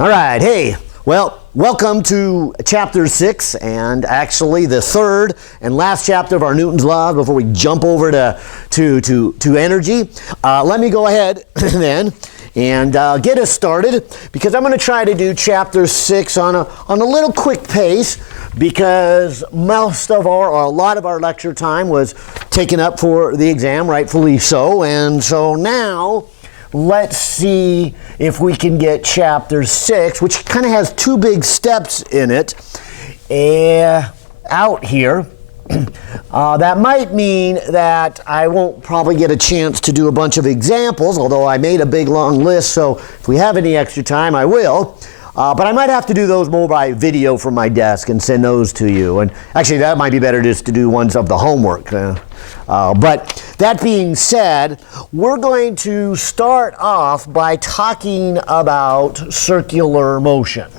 All right, hey, well, welcome to chapter 6, and actually the third and last chapter of our Newton's Laws before we jump over to energy. Let me go ahead then and get us started, because I'm going to try to do chapter 6 on a little quick pace, because a lot of our lecture time was taken up for the exam, rightfully so, and so now let's see if we can get chapter 6, which kind of has two big steps in it, out here. That might mean that I won't probably get a chance to do a bunch of examples, although I made a big long list, so if we have any extra time, I will. But I might have to do those more by video from my desk and send those to you. And actually, that might be better just to do ones of the homework. But that being said, we're going to start off by talking about circular motion.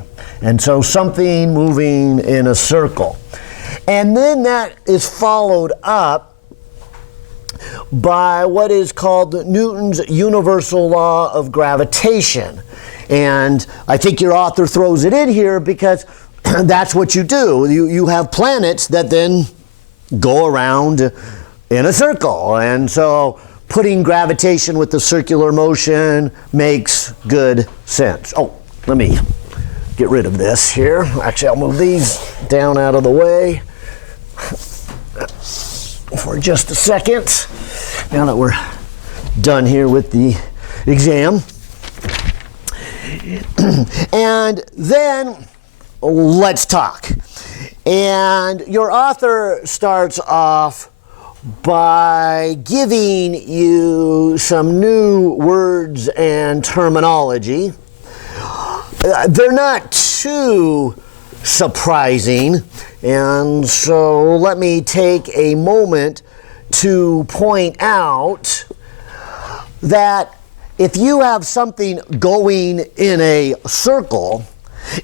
And so something moving in a circle. And then that is followed up by what is called Newton's universal law of gravitation. And I think your author throws it in here because that's what you do. You have planets that then go around in a circle. And so putting gravitation with the circular motion makes good sense. Oh, let me get rid of this here. Actually, I'll move these down out of the way for just a second. Now that we're done here with the exam. And then let's talk. And your author starts off by giving you some new words and terminology. They're not too surprising, and so let me take a moment to point out that if you have something going in a circle,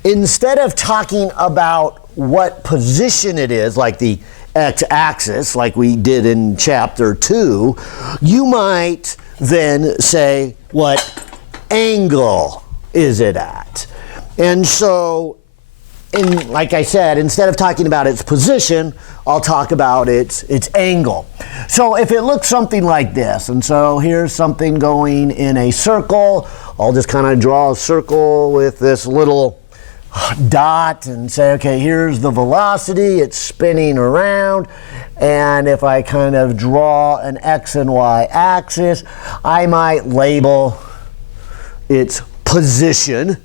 instead of talking about what position it is, like the x-axis, like we did in chapter 2, you might then say, what angle is it at? And so, like I said, instead of talking about its position, I'll talk about its angle. So if it looks something like this, and so here's something going in a circle, I'll just kind of draw a circle with this little dot and say, okay, here's the velocity, it's spinning around, and if I kind of draw an x and y axis, I might label its position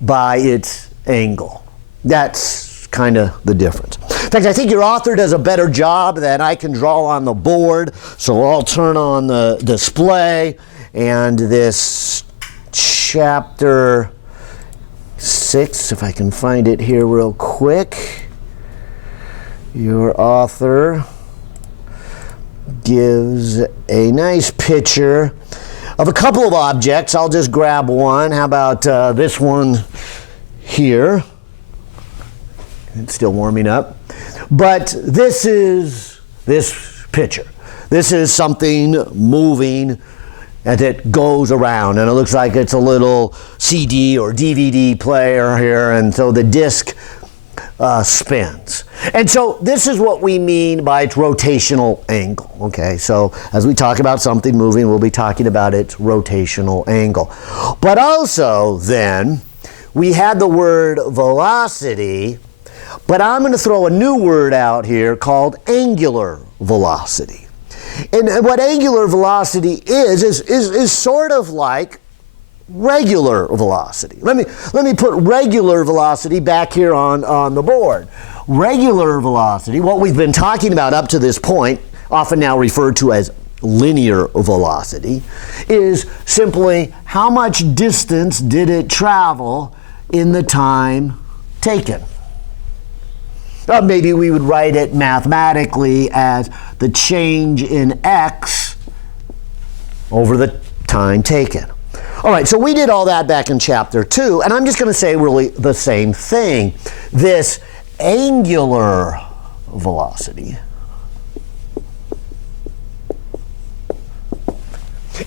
by its angle. That's kind of the difference. In fact, I think your author does a better job than I can draw on the board, so I'll turn on the display, and this chapter 6, if I can find it here real quick, your author gives a nice picture of a couple of objects. I'll just grab one. How about this one here? It's still warming up. But this is this picture. This is something moving and it goes around, and it looks like it's a little CD or DVD player here, and so the disc spins. And so this is what we mean by its rotational angle. Okay, so as we talk about something moving, we'll be talking about its rotational angle. But also then, we had the word velocity, but I'm going to throw a new word out here called angular velocity. And what angular velocity is sort of like regular velocity. Let me put regular velocity back here on the board. Regular velocity, what we've been talking about up to this point, often now referred to as linear velocity, is simply how much distance did it travel in the time taken. Maybe we would write it mathematically as the change in x over the time taken. All right, so we did all that back in chapter 2, and I'm just going to say really the same thing. This angular velocity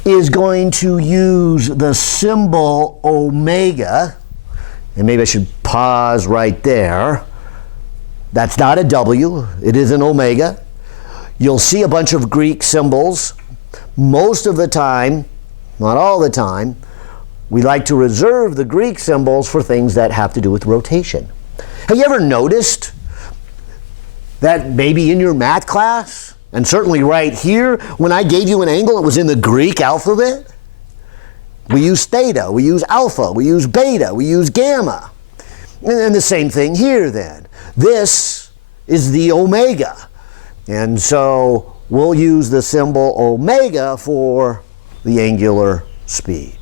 is going to use the symbol omega and maybe I should pause right there. That's not a W, it is an omega. You'll see a bunch of Greek symbols. Most of the time, not all the time, we like to reserve the Greek symbols for things that have to do with rotation. Have you ever noticed that maybe in your math class, and certainly right here, when I gave you an angle, it was in the Greek alphabet? We use theta, we use alpha, we use beta, we use gamma. And the same thing here then. This is the omega. And so we'll use the symbol omega for the angular speed.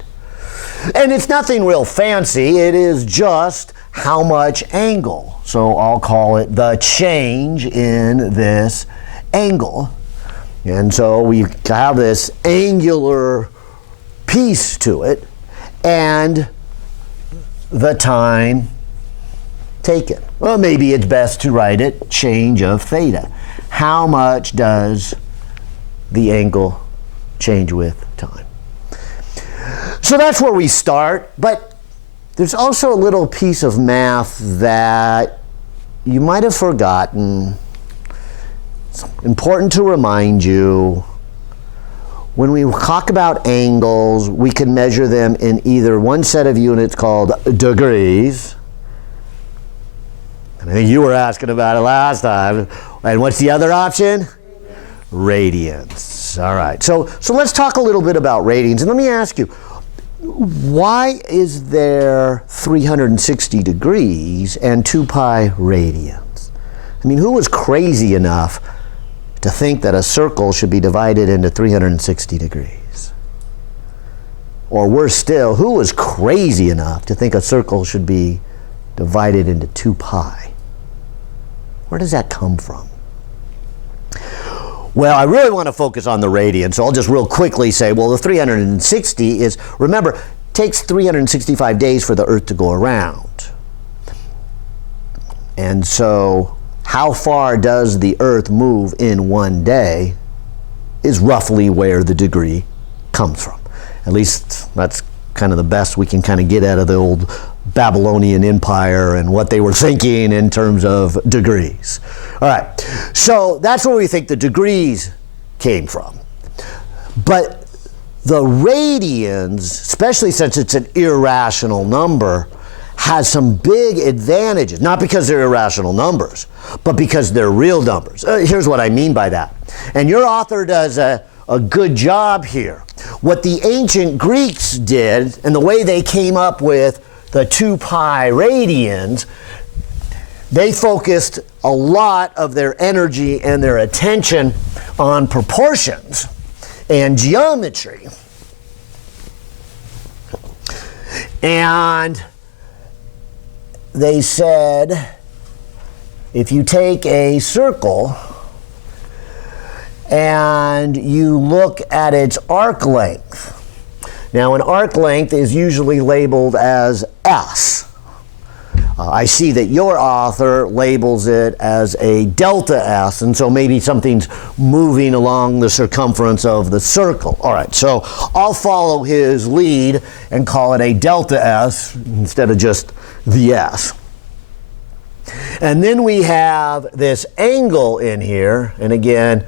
And it's nothing real fancy, it is just how much angle. So I'll call it the change in this angle. And so we have this angular piece to it, and the time taken. Well, maybe it's best to write it change of theta. How much does the angle change with time? So that's where we start, but there's also a little piece of math that you might have forgotten. It's important to remind you. When we talk about angles, we can measure them in either one set of units called degrees, and I think you were asking about it last time. And what's the other option? Radians. All right. So let's talk a little bit about radians. And let me ask you, why is there 360 degrees and 2 pi radians? I mean, who was crazy enough to think that a circle should be divided into 360 degrees? Or worse still, who was crazy enough to think a circle should be divided into 2 pi? Where does that come from? Well, I really want to focus on the radian, so I'll just real quickly say, well, the 360 is, remember, it takes 365 days for the Earth to go around. And so how far does the Earth move in one day is roughly where the degree comes from. At least that's kind of the best we can kind of get out of the old Babylonian Empire and what they were thinking in terms of degrees. All right, so that's where we think the degrees came from. But the radians, especially since it's an irrational number, has some big advantages, not because they're irrational numbers, but because they're real numbers. Here's what I mean by that. And your author does a good job here. What the ancient Greeks did, and the way they came up with the 2 pi radians, they focused a lot of their energy and their attention on proportions and geometry. And they said, if you take a circle and you look at its arc length, now an arc length is usually labeled as S. I see that your author labels it as a delta S, and so maybe something's moving along the circumference of the circle. All right, so I'll follow his lead and call it a delta S instead of just the S. And then we have this angle in here, and again,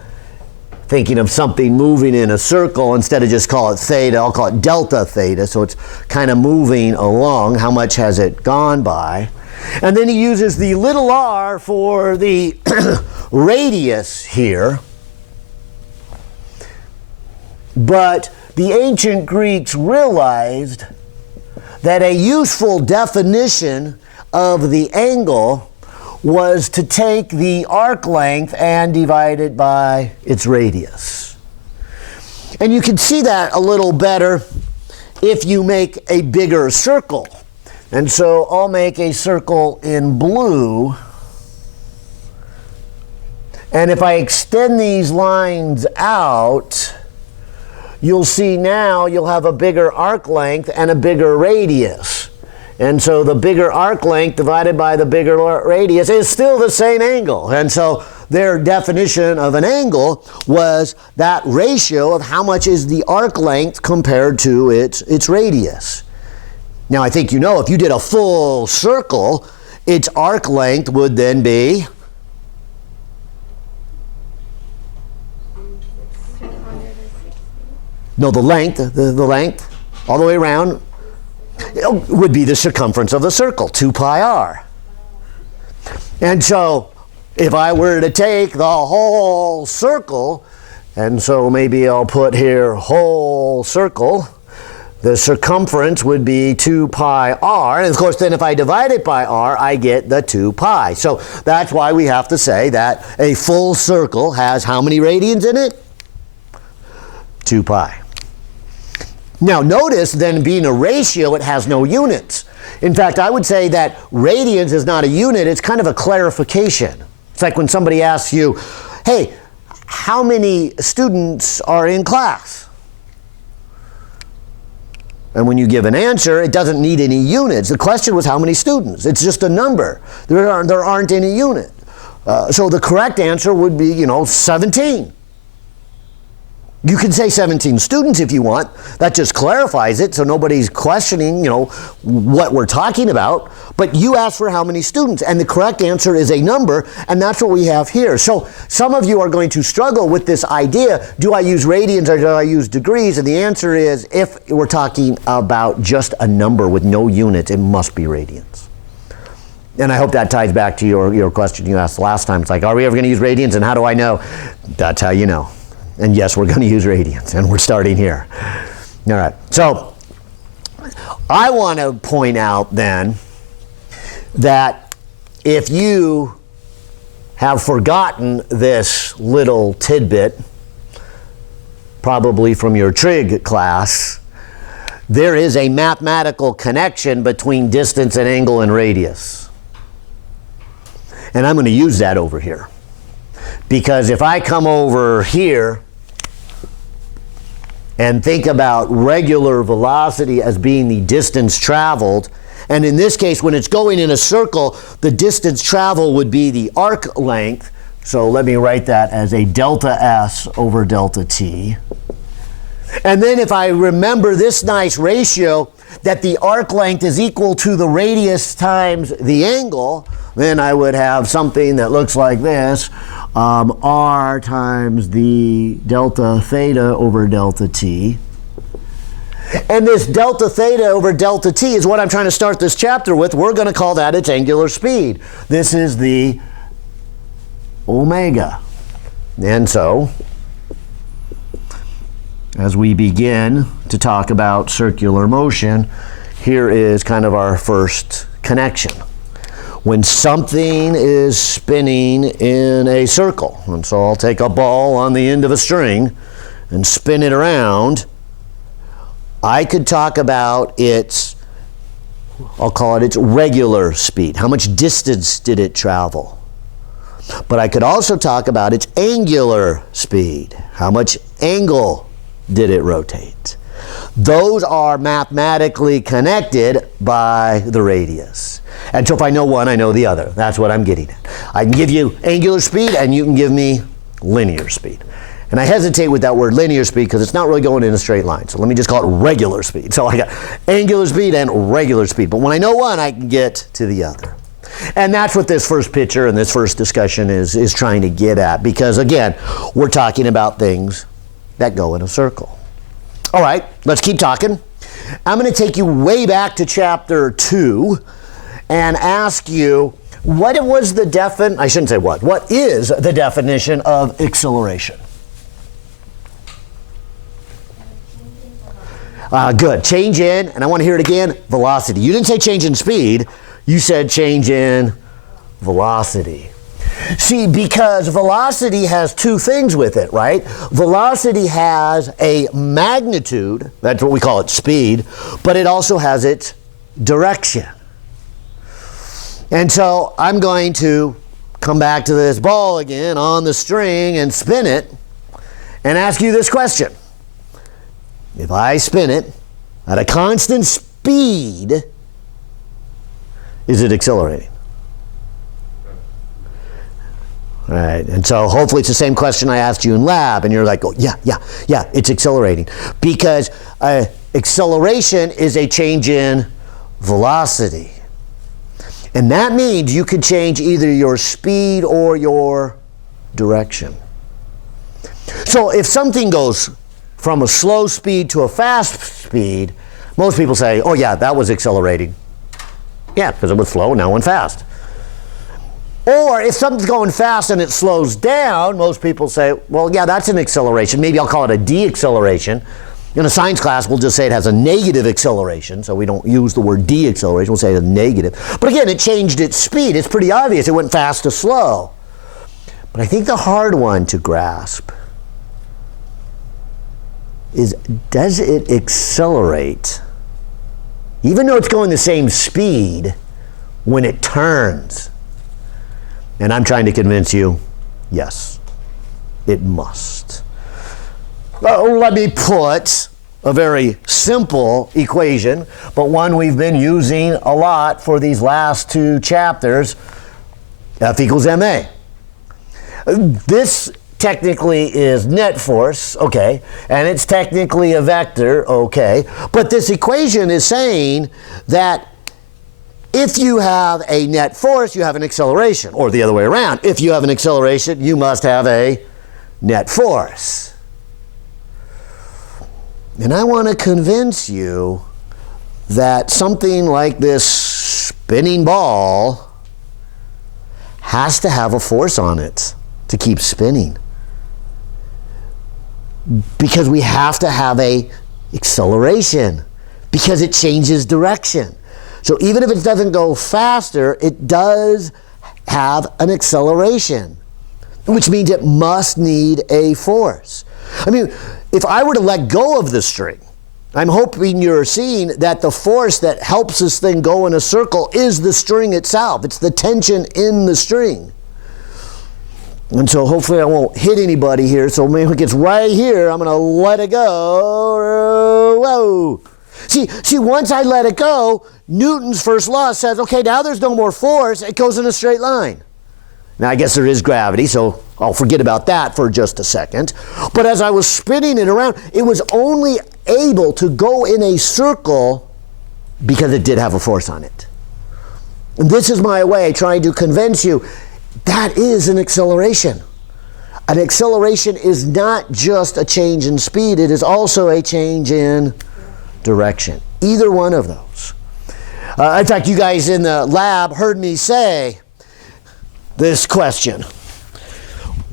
thinking of something moving in a circle, instead of just call it theta, I'll call it delta theta, so it's kind of moving along. How much has it gone by? And then he uses the little r for the radius here. But the ancient Greeks realized that a useful definition of the angle was to take the arc length and divide it by its radius. And you can see that a little better if you make a bigger circle. And so I'll make a circle in blue. And if I extend these lines out, you'll see now you'll have a bigger arc length and a bigger radius. And so the bigger arc length divided by the bigger radius is still the same angle. And so their definition of an angle was that ratio of how much is the arc length compared to its radius. Now I think you know if you did a full circle, its arc length would then be? No, the length, the length, all the way around, it would be the circumference of the circle, 2 pi r. And so if I were to take the whole circle, and so maybe I'll put here whole circle, the circumference would be 2 pi r, and of course then if I divide it by r, I get the 2 pi. So that's why we have to say that a full circle has how many radians in it? 2 pi. Now notice then being a ratio, it has no units. In fact, I would say that radians is not a unit, it's kind of a clarification. It's like when somebody asks you, hey, how many students are in class? And when you give an answer, it doesn't need any units. The question was how many students? It's just a number. There aren't any units. So the correct answer would be, 17. You can say 17 students if you want. That just clarifies it so nobody's questioning, what we're talking about. But you asked for how many students, and the correct answer is a number, and that's what we have here. So some of you are going to struggle with this idea, do I use radians or do I use degrees? And the answer is, if we're talking about just a number with no units, it must be radians. And I hope that ties back to your question you asked last time. It's like, are we ever going to use radians, and how do I know? That's how you know. And yes, we're going to use radians, and we're starting here. All right, so I want to point out then that if you have forgotten this little tidbit, probably from your trig class, there is a mathematical connection between distance and angle and radius. And I'm going to use that over here. Because if I come over here and think about regular velocity as being the distance traveled, and in this case when it's going in a circle, the distance traveled would be the arc length. So let me write that as a delta S over delta T. And then if I remember this nice ratio that the arc length is equal to the radius times the angle, then I would have something that looks like this. R times the delta theta over delta T. And this delta theta over delta T is what I'm trying to start this chapter with. We're going to call that its angular speed. This is the omega. And so, as we begin to talk about circular motion, here is kind of our first connection. When something is spinning in a circle, and so I'll take a ball on the end of a string and spin it around, I could talk about its, I'll call it its regular speed. How much distance did it travel? But I could also talk about its angular speed. How much angle did it rotate? Those are mathematically connected by the radius. And so if I know one, I know the other. That's what I'm getting at. I can give you angular speed and you can give me linear speed. And I hesitate with that word linear speed because it's not really going in a straight line. So let me just call it regular speed. So I got angular speed and regular speed. But when I know one, I can get to the other. And that's what this first picture and this first discussion is trying to get at. Because again, we're talking about things that go in a circle. All right, let's keep talking. I'm going to take you way back to chapter 2 and ask you, what is the definition of acceleration? Good. Change in, and I want to hear it again, velocity. You didn't say change in speed. You said change in velocity. See, because velocity has two things with it, right? Velocity has a magnitude, that's what we call it, speed, but it also has its direction. And so I'm going to come back to this ball again on the string and spin it and ask you this question. If I spin it at a constant speed, is it accelerating? All right, and so hopefully it's the same question I asked you in lab, and you're like, oh, yeah, it's accelerating. Because acceleration is a change in velocity. And that means you could change either your speed or your direction. So if something goes from a slow speed to a fast speed, most people say, oh yeah, that was accelerating. Yeah, because it was slow, now it went fast. Or if something's going fast and it slows down, most people say, well, yeah, that's an acceleration. Maybe I'll call it a deceleration. In a science class, we'll just say it has a negative acceleration, so we don't use the word deceleration, we'll say it's negative. But again, it changed its speed. It's pretty obvious. It went fast to slow. But I think the hard one to grasp is, does it accelerate, even though it's going the same speed, when it turns? And I'm trying to convince you, yes, it must. Let me put a very simple equation, but one we've been using a lot for these last two chapters, F equals ma. This technically is net force, okay, and it's technically a vector, okay, but this equation is saying that if you have a net force, you have an acceleration, or the other way around. If you have an acceleration, you must have a net force. And I want to convince you that something like this spinning ball has to have a force on it to keep spinning. Because we have to have a acceleration, because it changes direction. So even if it doesn't go faster, it does have an acceleration, which means it must need a force. I mean, if I were to let go of the string, I'm hoping you're seeing that the force that helps this thing go in a circle is the string itself. It's the tension in the string. And so hopefully I won't hit anybody here. So maybe it gets right here, I'm going to let it go. Whoa. See, once I let it go, Newton's first law says, okay, now there's no more force. It goes in a straight line. Now, I guess there is gravity, so I'll forget about that for just a second. But as I was spinning it around, it was only able to go in a circle because it did have a force on it. And this is my way trying to convince you that is an acceleration. An acceleration is not just a change in speed, it is also a change in direction. Either one of those. In fact, you guys in the lab heard me say this question: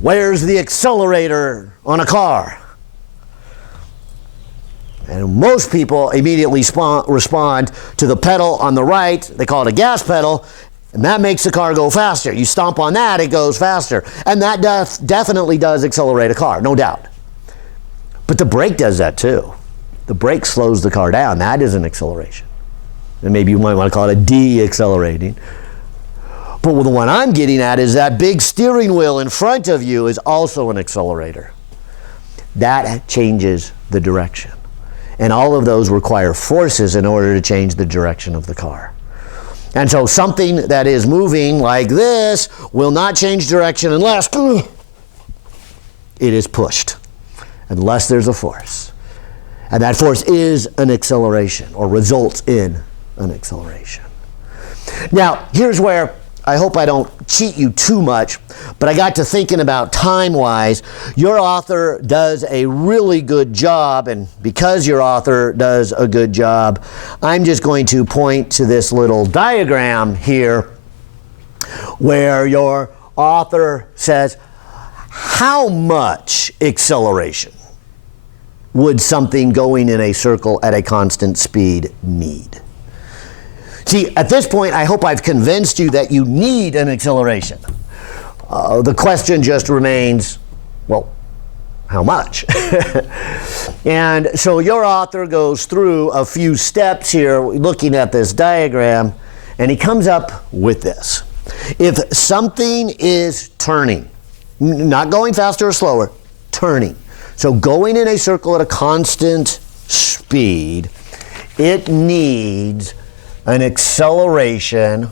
where's the accelerator on a car? And most people immediately respond to the pedal on the right. They call it a gas pedal, and that makes the car go faster. You stomp on that, it goes faster. And that definitely does accelerate a car, no doubt. But the brake does that too. The brake slows the car down. That is an acceleration. And maybe you might want to call it a de-accelerating. But the one I'm getting at is that big steering wheel in front of you is also an accelerator. That changes the direction. And all of those require forces in order to change the direction of the car. And so something that is moving like this will not change direction unless it is pushed, unless there's a force. And that force is an acceleration, or results in an acceleration. Now, here's where I hope I don't cheat you too much, but I got to thinking about time-wise. Your author does a really good job, and because your author does a good job, I'm just going to point to this little diagram here where your author says, how much acceleration would something going in a circle at a constant speed need? See, at this point, I hope I've convinced you that you need an acceleration. The question just remains, well, how much? And so your author goes through a few steps here looking at this diagram, and he comes up with this. If something is turning, not going faster or slower, turning, so going in a circle at a constant speed, it needs an acceleration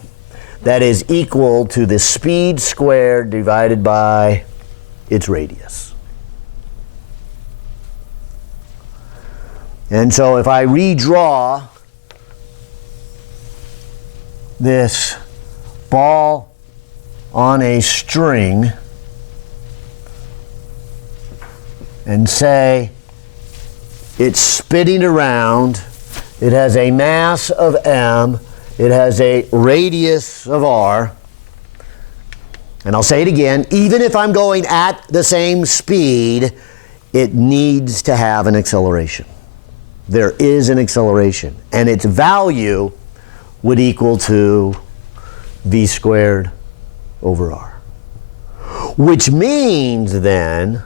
that is equal to the speed squared divided by its radius. And so if I redraw this ball on a string and say it's spinning around, it has a mass of m, it has a radius of r, and I'll say it again, even if I'm going at the same speed, it needs to have an acceleration. There is an acceleration, and its value would equal to v squared over r. Which means then,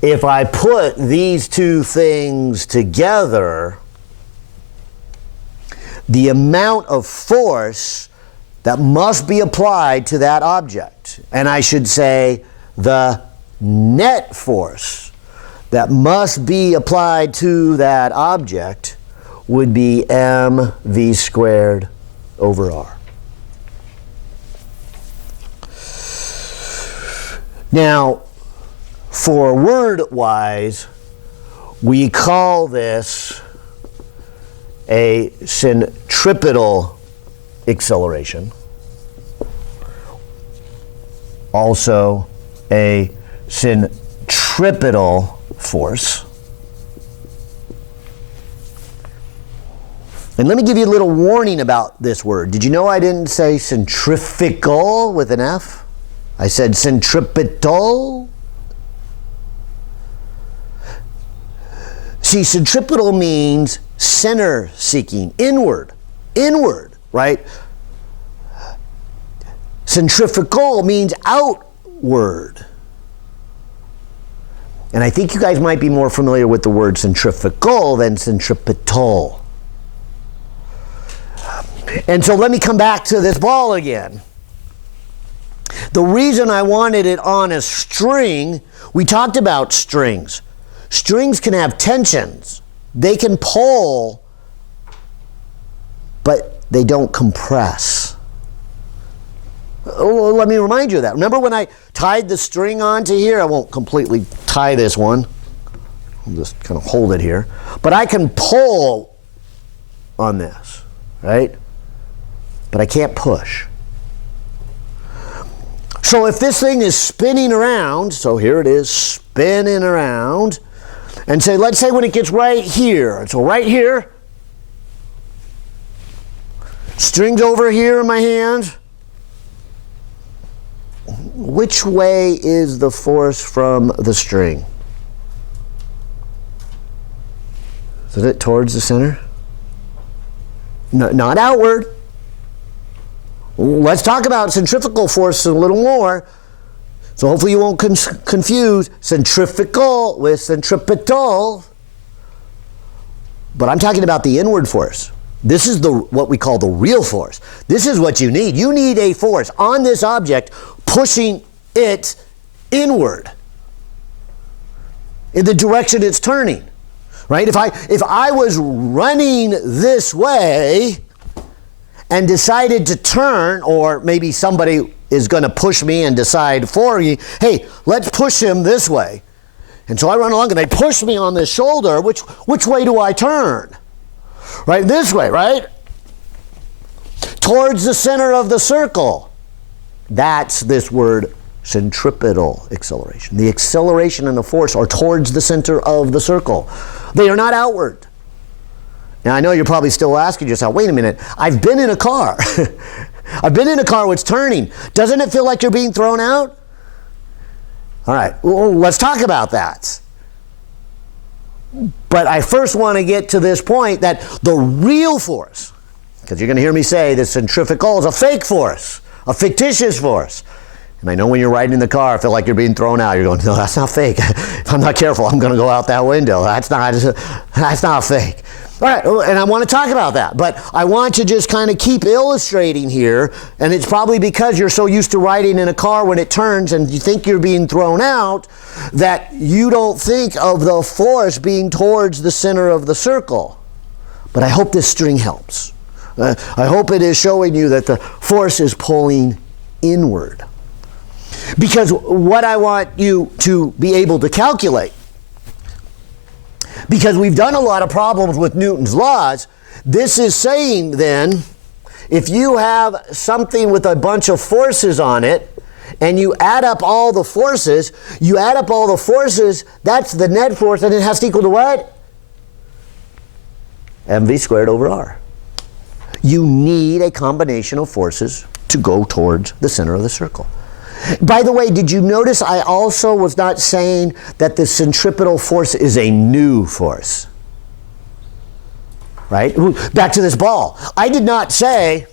if I put these two things together, the amount of force that must be applied to that object, and I should say the net force that must be applied to that object, would be mv squared over r. Now, for word-wise, we call this a centripetal acceleration, also a centripetal force. And let me give you a little warning about this word. Did you know I didn't say centrifugal with an F? I said centripetal. See, centripetal means center seeking, inward, right? Centrifugal means outward. And I think you guys might be more familiar with the word centrifugal than centripetal. And so let me come back to this ball again. The reason I wanted it on a string, we talked about strings. Strings can have tensions. They can pull, but they don't compress. Oh, let me remind you of that. Remember when I tied the string onto here? I won't completely tie this one. I'll just kind of hold it here. But I can pull on this, right? But I can't push. So if this thing is spinning around, so here it is spinning around, and say, let's say when it gets right here, so right here, string's over here in my hand, which way is the force from the string? Is it towards the center? No, not outward. Let's talk about centrifugal force a little more. So hopefully you won't confuse centrifugal with centripetal. But I'm talking about the inward force. This is what we call the real force. This is what you need. You need a force on this object pushing it inward in the direction it's turning. Right? If I was running this way and decided to turn, or maybe somebody is going to push me and decide for me, hey, let's push him this way. And so I run along and they push me on the shoulder. Which way do I turn? Right, this way, right? Towards the center of the circle. That's this word centripetal acceleration. The acceleration and the force are towards the center of the circle. They are not outward. Now, I know you're probably still asking yourself, wait a minute, I've been in a car. I've been in a car that's turning. Doesn't it feel like you're being thrown out? All right, well, let's talk about that. But I first want to get to this point that the real force, because you're going to hear me say that centrifugal is a fake force, a fictitious force. And I know when you're riding in the car, I feel like you're being thrown out. You're going, no, that's not fake. If I'm not careful, I'm going to go out that window. That's not fake. All right, and I want to talk about that, but I want to just kind of keep illustrating here, and it's probably because you're so used to riding in a car when it turns and you think you're being thrown out that you don't think of the force being towards the center of the circle. But I hope this string helps. I hope it is showing you that the force is pulling inward. Because what I want you to be able to calculate, because we've done a lot of problems with Newton's laws, this is saying then, if you have something with a bunch of forces on it, and you add up all the forces, that's the net force, and it has to equal to what? mv squared over r. You need a combination of forces to go towards the center of the circle. By the way, did you notice I also was not saying that the centripetal force is a new force? Right? Back to this ball. I did not say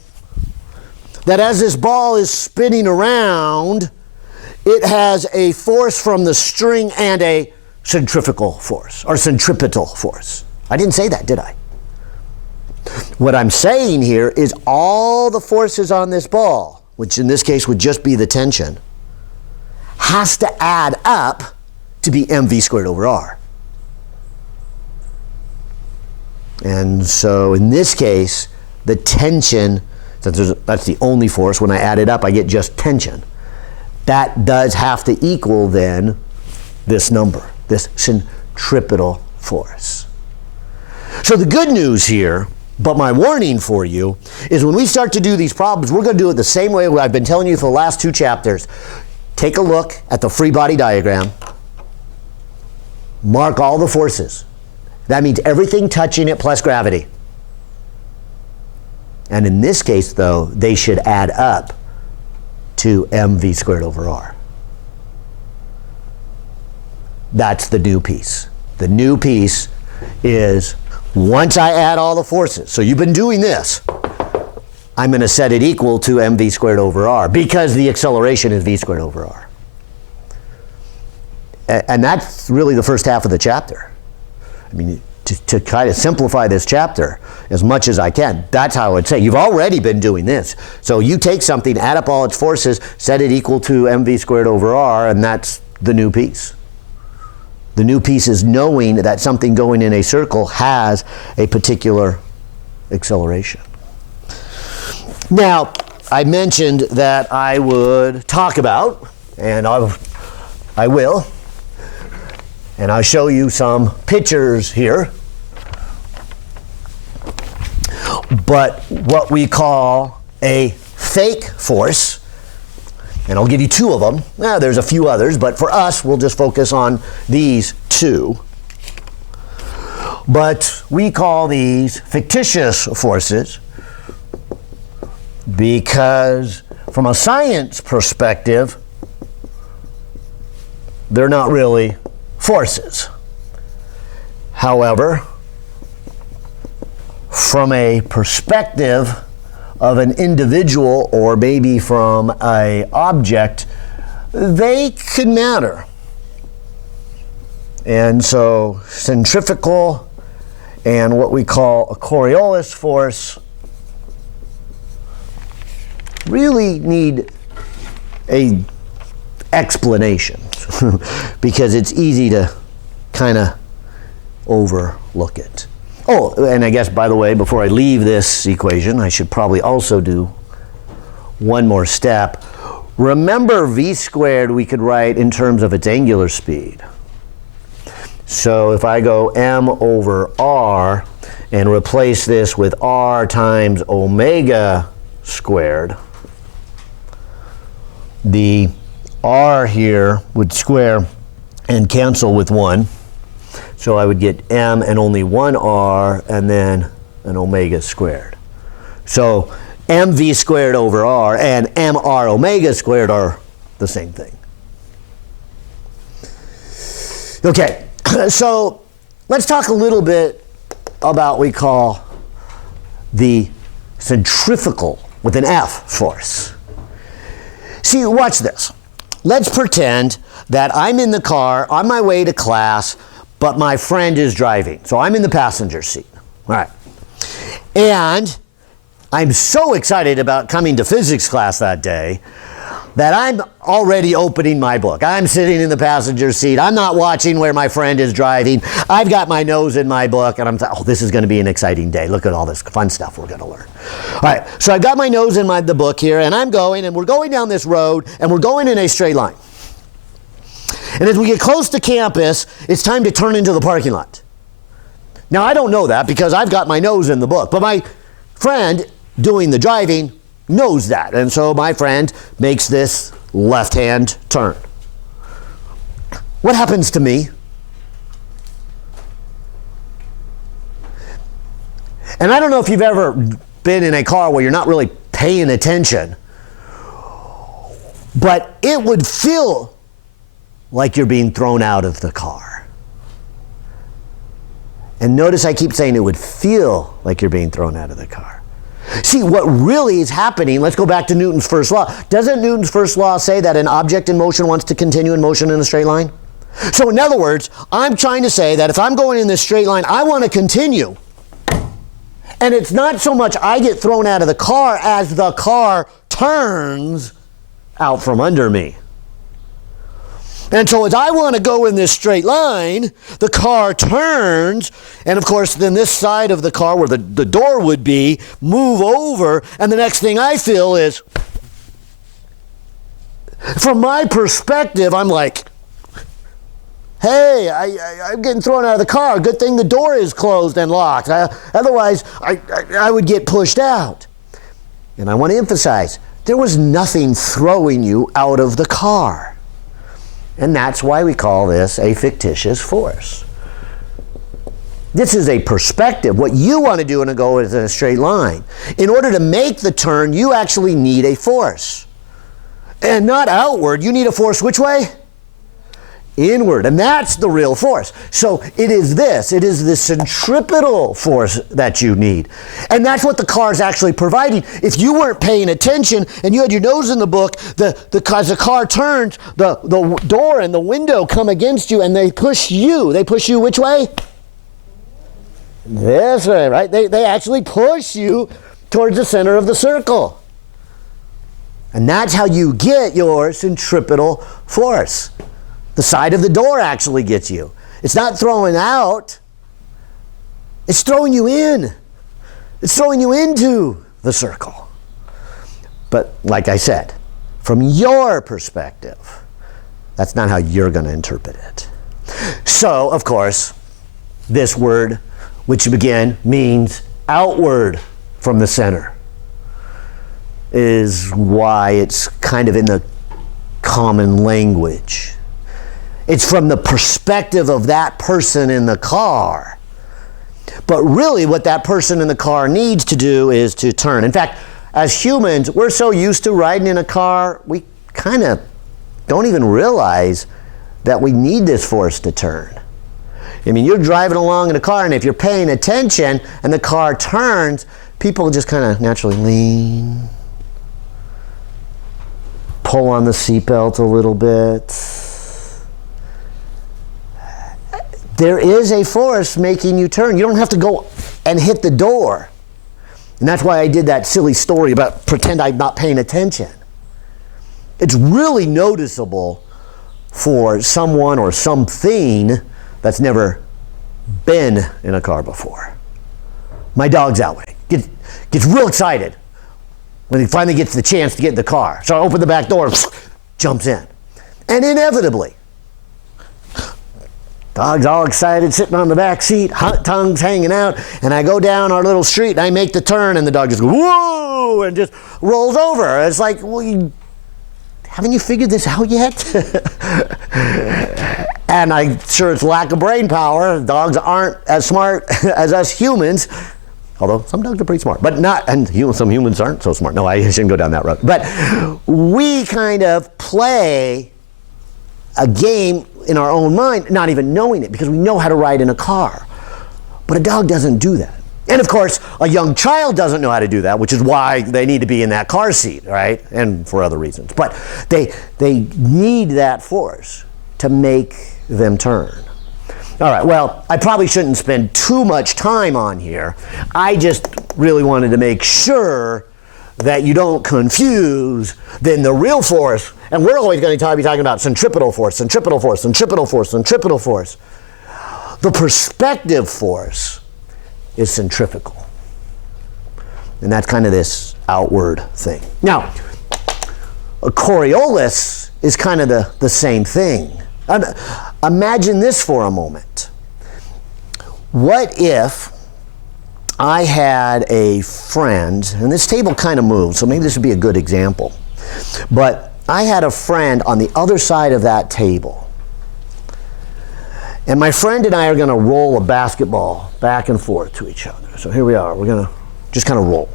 that as this ball is spinning around, it has a force from the string and a centrifugal force, or centripetal force. I didn't say that, did I? What I'm saying here is all the forces on this ball, which in this case would just be the tension, has to add up to be mv squared over r. And so in this case, the tension, since that's the only force, when I add it up, I get just tension. That does have to equal then this number, this centripetal force. So the good news here, but my warning for you, is when we start to do these problems, we're going to do it the same way I've been telling you for the last 2 chapters. Take a look at the free body diagram. Mark all the forces. That means everything touching it plus gravity. And in this case, though, they should add up to mv squared over r. That's the new piece. The new piece is once I add all the forces, so you've been doing this, I'm going to set it equal to mv squared over r because the acceleration is v squared over r. And that's really the first half of the chapter. I mean, to kind of simplify this chapter as much as I can, that's how I would say. You've already been doing this. So you take something, add up all its forces, set it equal to mv squared over r, and that's the new piece. The new piece is knowing that something going in a circle has a particular acceleration. Now, I mentioned that I would talk about, and I will, and I'll show you some pictures here, but what we call a fake force, and I'll give you 2 of them. There's a few others, but for us, we'll just focus on these 2. But we call these fictitious forces because from a science perspective, they're not really forces. However, from a perspective of an individual or maybe from an object, they could matter. And so centrifugal and what we call a Coriolis force really need a explanation because it's easy to kind of overlook it. Oh, and I guess, by the way, before I leave this equation, I should probably also do one more step. Remember v squared we could write in terms of its angular speed. So if I go m over r and replace this with r times omega squared, the r here would square and cancel with 1. So I would get m and only 1 r and then an omega squared. So mv squared over r and mr omega squared are the same thing. Okay, so let's talk a little bit about what we call the centrifugal with an F force. See, watch this. Let's pretend that I'm in the car on my way to class, but my friend is driving. So I'm in the passenger seat. All right. And I'm so excited about coming to physics class that day that I'm already opening my book. I'm sitting in the passenger seat. I'm not watching where my friend is driving. I've got my nose in my book, and I'm oh, this is going to be an exciting day. Look at all this fun stuff we're going to learn. All right, so I've got my nose in the book here, and I'm going, and we're going down this road, and we're going in a straight line. And as we get close to campus, it's time to turn into the parking lot. Now, I don't know that because I've got my nose in the book, but my friend doing the driving knows that. And so my friend makes this left-hand turn. What happens to me? And I don't know if you've ever been in a car where you're not really paying attention, but it would feel like you're being thrown out of the car. And notice I keep saying it would feel like you're being thrown out of the car. See, what really is happening, let's go back to Newton's first law. Doesn't Newton's first law say that an object in motion wants to continue in motion in a straight line? So in other words, I'm trying to say that if I'm going in this straight line, I want to continue. And it's not so much I get thrown out of the car as the car turns out from under me. And so as I want to go in this straight line, the car turns, and of course then this side of the car where the door would be, move over, and the next thing I feel is, from my perspective, I'm like, hey, I'm getting thrown out of the car. Good thing the door is closed and locked. Otherwise, I would get pushed out. And I want to emphasize, there was nothing throwing you out of the car. And that's why we call this a fictitious force. This is a perspective. What you want to do in a go is in a straight line. In order to make the turn, you actually need a force. And not outward. You need a force which way? Inward, and that's the real force. So it is the centripetal force that you need. And that's what the car is actually providing. If you weren't paying attention and you had your nose in the book, as the car turns, the door and the window come against you and they push you. They push you which way? This way, right? They actually push you towards the center of the circle. And that's how you get your centripetal force. The side of the door actually gets you. It's not throwing out. It's throwing you in. It's throwing you into the circle. But like I said, from your perspective, that's not how you're going to interpret it. So, of course, this word, which again means outward from the center, is why it's kind of in the common language. It's from the perspective of that person in the car. But really what that person in the car needs to do is to turn. In fact, as humans, we're so used to riding in a car, we kind of don't even realize that we need this force to turn. I mean, you're driving along in a car, and if you're paying attention and the car turns, people just kind of naturally lean, pull on the seatbelt a little bit. There is a force making you turn. You don't have to go and hit the door. And that's why I did that silly story about pretend I'm not paying attention. It's really noticeable for someone or something that's never been in a car before. My dog's that way. Gets real excited when he finally gets the chance to get in the car. So I open the back door and jumps in. And inevitably, dog's all excited, sitting on the back seat, tongue's hanging out, and I go down our little street, and I make the turn, and the dog just goes, whoa, and just rolls over. It's like, well, haven't you figured this out yet? And I'm sure it's lack of brain power. Dogs aren't as smart as us humans, although some dogs are pretty smart, but not, and some humans aren't so smart. No, I shouldn't go down that road. But we kind of play a game in our own mind, not even knowing it, because we know how to ride in a car. But a dog doesn't do that. And of course, a young child doesn't know how to do that, which is why they need to be in that car seat, right? And for other reasons. But they need that force to make them turn. All right, well, I probably shouldn't spend too much time on here. I just really wanted to make sure that you don't confuse then the real force. And we're always going to be talking about centripetal force, centripetal force, centripetal force, centripetal force. The perspective force is centrifugal. And that's kind of this outward thing. Now, a Coriolis is kind of the same thing. Imagine this for a moment. What if I had a friend, and this table kind of moved, so maybe this would be a good example. But I had a friend on the other side of that table. And my friend and I are going to roll a basketball back and forth to each other. So here we are. We're going to just kind of roll.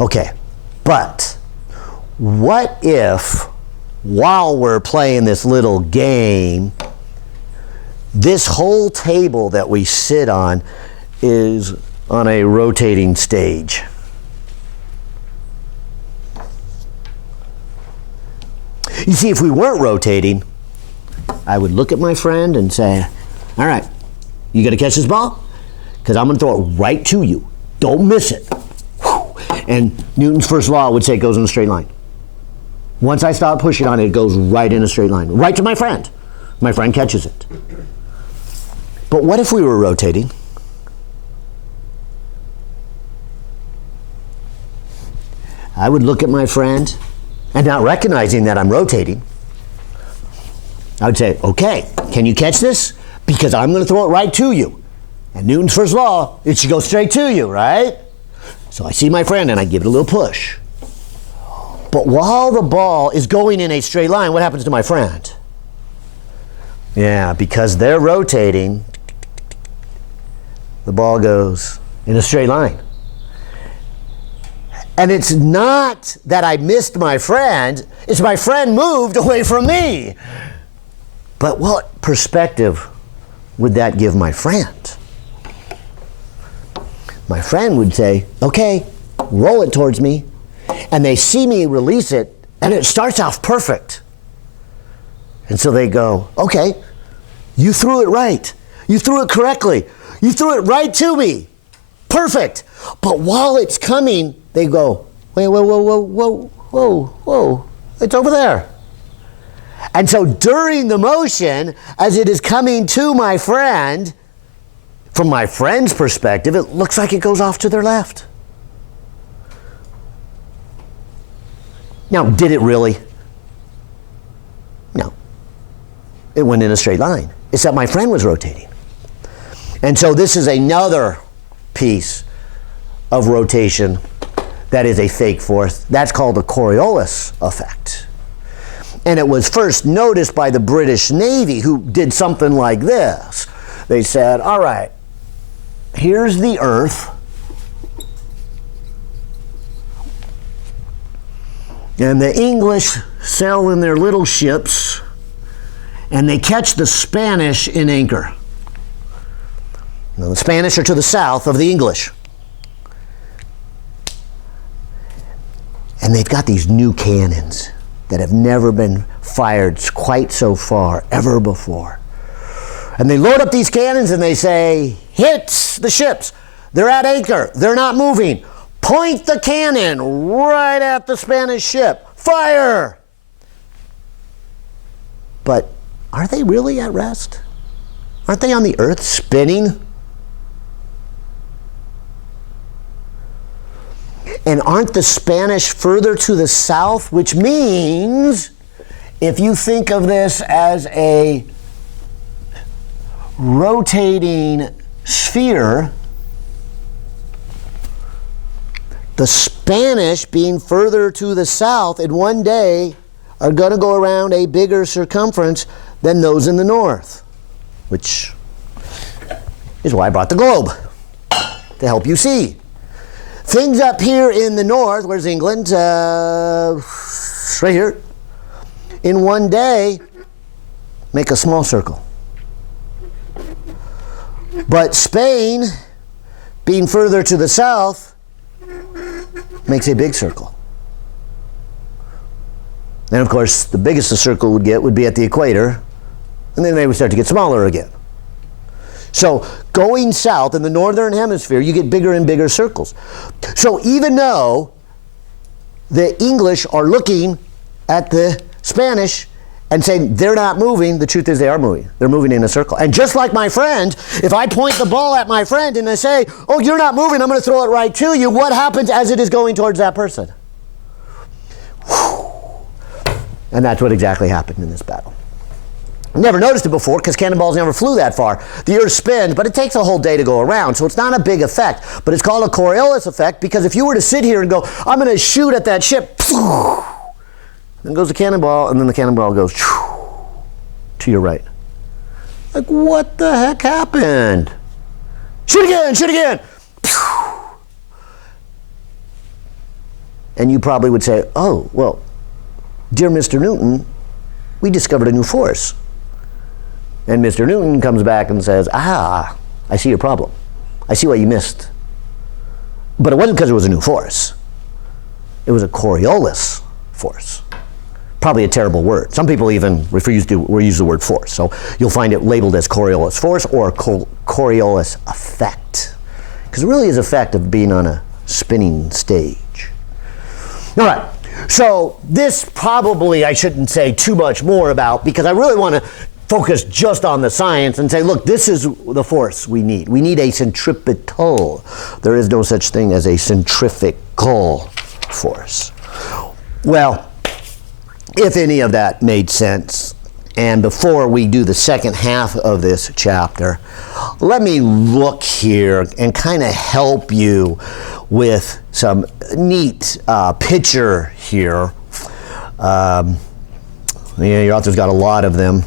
Okay. But what if, while we're playing this little game, this whole table that we sit on is on a rotating stage? You see, if we weren't rotating, I would look at my friend and say, all right, you gonna catch this ball? Because I'm gonna throw it right to you. Don't miss it. And Newton's first law would say it goes in a straight line. Once I stop pushing on it, it goes right in a straight line, right to my friend. My friend catches it. But what if we were rotating? I would look at my friend, and not recognizing that I'm rotating, I would say, okay, can you catch this? Because I'm going to throw it right to you. And Newton's first law, it should go straight to you, right? So I see my friend and I give it a little push. But while the ball is going in a straight line, what happens to my friend? Yeah, because they're rotating, the ball goes in a straight line. And it's not that I missed my friend, it's my friend moved away from me. But what perspective would that give my friend? My friend would say, okay, roll it towards me. And they see me release it, and it starts off perfect. And so they go, okay, you threw it right. You threw it correctly. You threw it right to me. Perfect. But while it's coming, they go, wait, whoa, whoa, whoa, whoa, whoa, whoa. It's over there. And so during the motion, as it is coming to my friend, from my friend's perspective, it looks like it goes off to their left. Now, did it really? No. It went in a straight line. It's that my friend was rotating. And so this is another piece of rotation that is a fake force. That's called the Coriolis Effect. And it was first noticed by the British Navy, who did something like this. They said, all right, here's the Earth. And the English sail in their little ships, and they catch the Spanish in anchor. Now, the Spanish are to the south of the English. And they've got these new cannons that have never been fired quite so far, ever before. And they load up these cannons and they say, hit the ships. They're at anchor. They're not moving. Point the cannon right at the Spanish ship. Fire! But are they really at rest? Aren't they on the earth spinning? And aren't the Spanish further to the south? Which means, if you think of this as a rotating sphere, the Spanish, being further to the south, in one day are going to go around a bigger circumference than those in the north, which is why I brought the globe, to help you see. Things up here in the north, where's England? Right here. In one day, make a small circle. But Spain, being further to the south, makes a big circle. And of course, the biggest the circle would get would be at the equator, and then they would start to get smaller again. So going south in the northern hemisphere, you get bigger and bigger circles. So even though the English are looking at the Spanish and saying they're not moving, the truth is they are moving. They're moving in a circle. And just like my friend, if I point the ball at my friend and I say, oh, you're not moving, I'm going to throw it right to you, what happens as it is going towards that person? Whew. And that's what exactly happened in this battle. Never noticed it before because cannonballs never flew that far. The Earth spins, but it takes a whole day to go around, so it's not a big effect. But it's called a Coriolis effect because if you were to sit here and go, I'm going to shoot at that ship, then goes the cannonball, and then the cannonball goes to your right. Like, what the heck happened? Shoot again, shoot again. And you probably would say, oh, well, dear Mr. Newton, we discovered a new force. And Mr. Newton comes back and says, I see your problem. I see what you missed. But it wasn't because it was a new force. It was a Coriolis force. Probably a terrible word. Some people even refuse to use the word force. So you'll find it labeled as Coriolis force or Coriolis effect. Because it really is effect of being on a spinning stage. All right. So this probably I shouldn't say too much more about because I really want to focus just on the science and say, look, this is the force we need. We need a centripetal. There is no such thing as a centrifugal force. Well, if any of that made sense, and before we do the second half of this chapter, let me look here and kind of help you with some neat picture here. Your author's got a lot of them.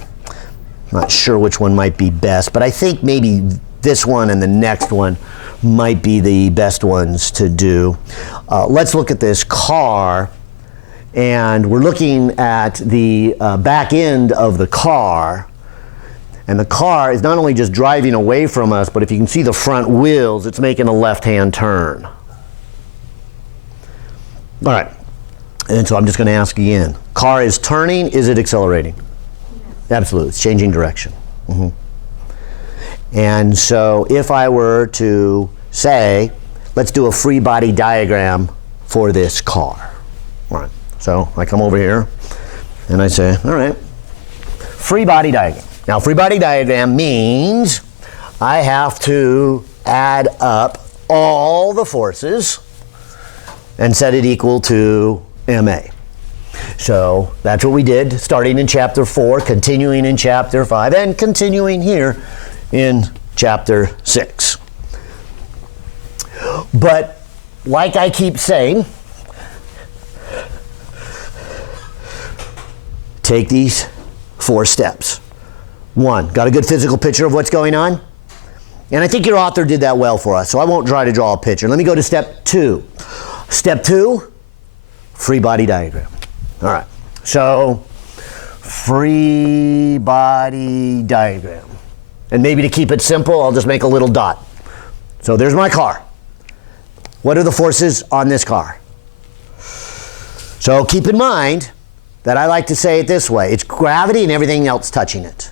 Not sure which one might be best, but I think maybe this one and the next one might be the best ones to do. Let's look at this car, and we're looking at the back end of the car, and the car is not only just driving away from us, but if you can see the front wheels, it's making a left-hand turn. All right, and so I'm just going to ask again. Car is turning, is it accelerating? Absolutely, it's changing direction. Mm-hmm. And so if I were to say, let's do a free body diagram for this car. All right, so I come over here and I say, all right, free body diagram. Now, free body diagram means I have to add up all the forces and set it equal to MA. So that's what we did, starting in chapter 4, continuing in chapter 5, and continuing here in chapter 6. But like I keep saying, take these 4 steps. 1, got a good physical picture of what's going on? And I think your author did that well for us, so I won't try to draw a picture. Let me go to step 2. Step 2, free body diagram. All right, so free body diagram. And maybe to keep it simple, I'll just make a little dot. So there's my car. What are the forces on this car? So keep in mind that I like to say it this way. It's gravity and everything else touching it.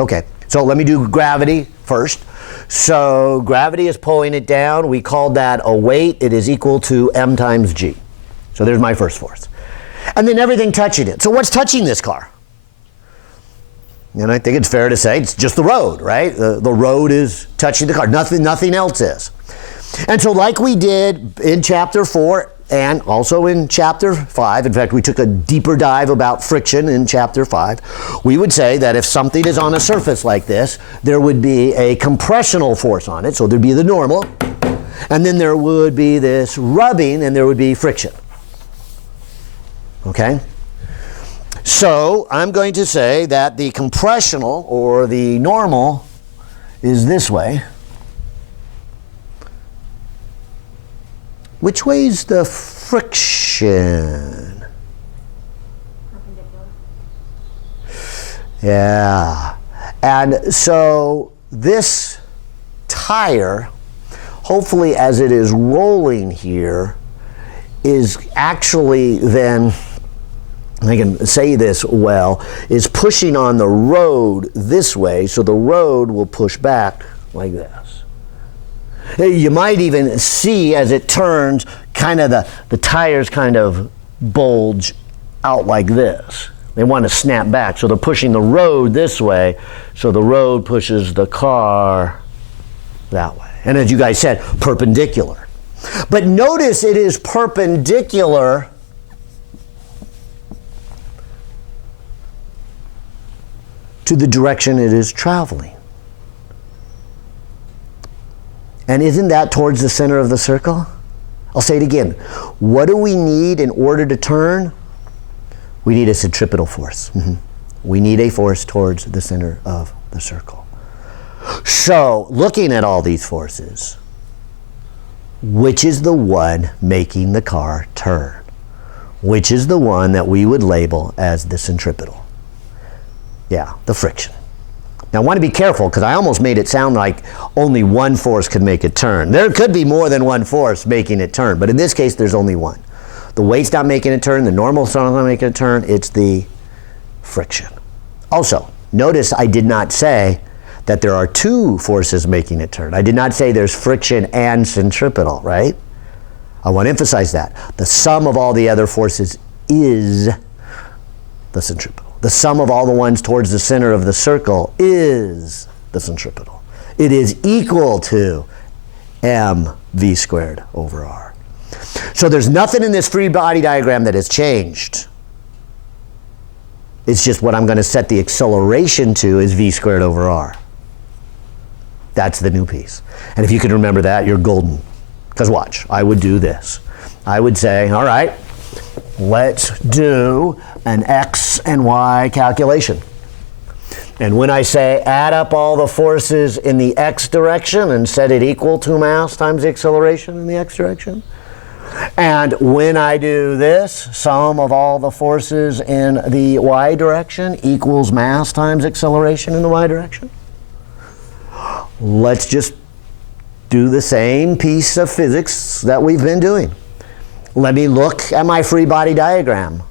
Okay, so let me do gravity first. So gravity is pulling it down. We called that a weight. It is equal to m times g. So there's my first force. And then everything touching it. So what's touching this car? And I think it's fair to say it's just the road, right? The road is touching the car. Nothing else is. And so like we did in chapter 4 and also in chapter 5, in fact, we took a deeper dive about friction in chapter 5, we would say that if something is on a surface like this, there would be a compressional force on it. So there'd be the normal, and then there would be this rubbing, and there would be friction. Okay? So I'm going to say that the compressional or the normal is this way. Which way is the friction? Perpendicular. Yeah. And so this tire, hopefully as it is rolling here, is actually then, I can say this well, is pushing on the road this way, so the road will push back like this. You might even see as it turns, kind of the tires kind of bulge out like this. They want to snap back, so they're pushing the road this way, so the road pushes the car that way. And as you guys said, perpendicular. But notice it is perpendicular to the direction it is traveling. And isn't that towards the center of the circle? I'll say it again. What do we need in order to turn? We need a centripetal force. We need a force towards the center of the circle. So, looking at all these forces, which is the one making the car turn? Which is the one that we would label as the centripetal? Yeah, the friction. Now I want to be careful because I almost made it sound like only one force could make it turn. There could be more than one force making it turn, but in this case there's only one. The weight's not making it turn, the normal's not making it turn, it's the friction. Also, notice I did not say that there are two forces making it turn. I did not say there's friction and centripetal, right? I want to emphasize that. The sum of all the other forces is the centripetal. The sum of all the ones towards the center of the circle is the centripetal. It is equal to mv squared over r. So there's nothing in this free body diagram that has changed. It's just what I'm going to set the acceleration to is v squared over r. That's the new piece. And if you can remember that, you're golden. Because watch, I would do this. I would say, all right, let's do an x and y calculation. And when I say add up all the forces in the x direction and set it equal to mass times the acceleration in the x direction, and when I do this, sum of all the forces in the y direction equals mass times acceleration in the y direction. Let's just do the same piece of physics that we've been doing. Let me look at my free body diagram.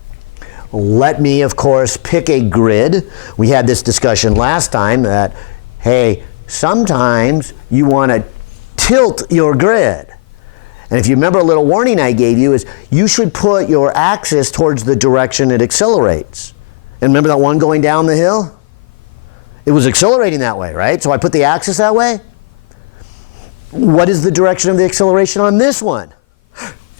Let me, of course, pick a grid. We had this discussion last time that, hey, sometimes you want to tilt your grid. And if you remember, a little warning I gave you is you should put your axis towards the direction it accelerates. And remember that one going down the hill? It was accelerating that way, right? So I put the axis that way. What is the direction of the acceleration on this one?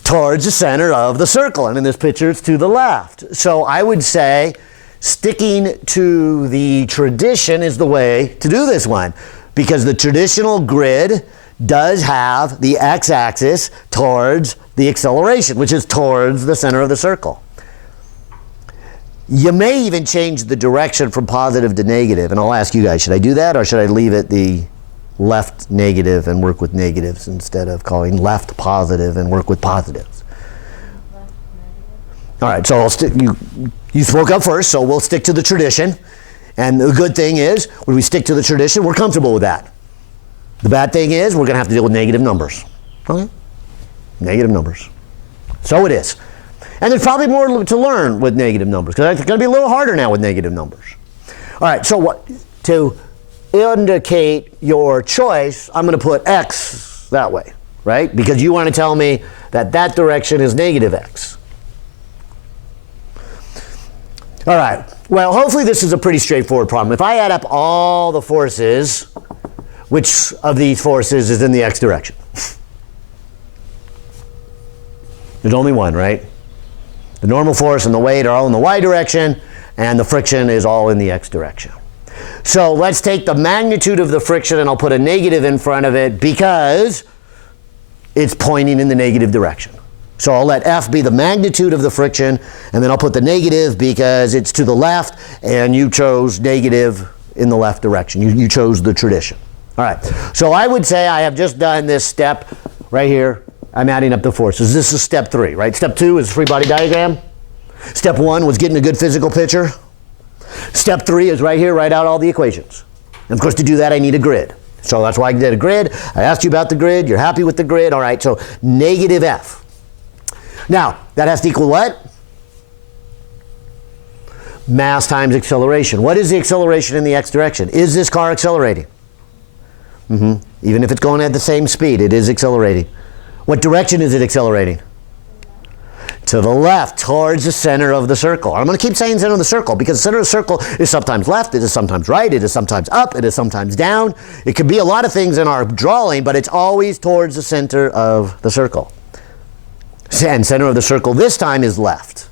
Towards the center of the circle. And in this picture, it's to the left. So I would say sticking to the tradition is the way to do this one. Because the traditional grid does have the x-axis towards the acceleration, which is towards the center of the circle. You may even change the direction from positive to negative. And I'll ask you guys, should I do that or should I leave it the left negative and work with negatives instead of calling left positive and work with positives? All right, so you spoke up first, so we'll stick to the tradition. And the good thing is, when we stick to the tradition, we're comfortable with that. The bad thing is, we're going to have to deal with negative numbers. Okay? Negative numbers. So it is. And there's probably more to learn with negative numbers, because it's going to be a little harder now with negative numbers. All right, so what? To indicate your choice, I'm going to put x that way, right? Because you want to tell me that that direction is negative x. All right, well, hopefully this is a pretty straightforward problem. If I add up all the forces, which of these forces is in the x direction? There's only one, right? The normal force and the weight are all in the y direction, and the friction is all in the x direction. So let's take the magnitude of the friction, and I'll put a negative in front of it because it's pointing in the negative direction. So I'll let F be the magnitude of the friction, and then I'll put the negative because it's to the left, and you chose negative in the left direction. You chose the tradition. All right, so I would say I have just done this step right here. I'm adding up the forces. This is step 3, right? Step 2 is free body diagram. Step 1 was getting a good physical picture. Step 3 is right here, write out all the equations. And of course, to do that, I need a grid. So that's why I did a grid. I asked you about the grid. You're happy with the grid. All right, so negative F. Now, that has to equal what? Mass times acceleration. What is the acceleration in the x direction? Is this car accelerating? Even if it's going at the same speed, it is accelerating. What direction is it accelerating? To the left, towards the center of the circle. I'm going to keep saying center of the circle because the center of the circle is sometimes left, it is sometimes right, it is sometimes up, it is sometimes down. It could be a lot of things in our drawing, but it's always towards the center of the circle. And center of the circle this time is left.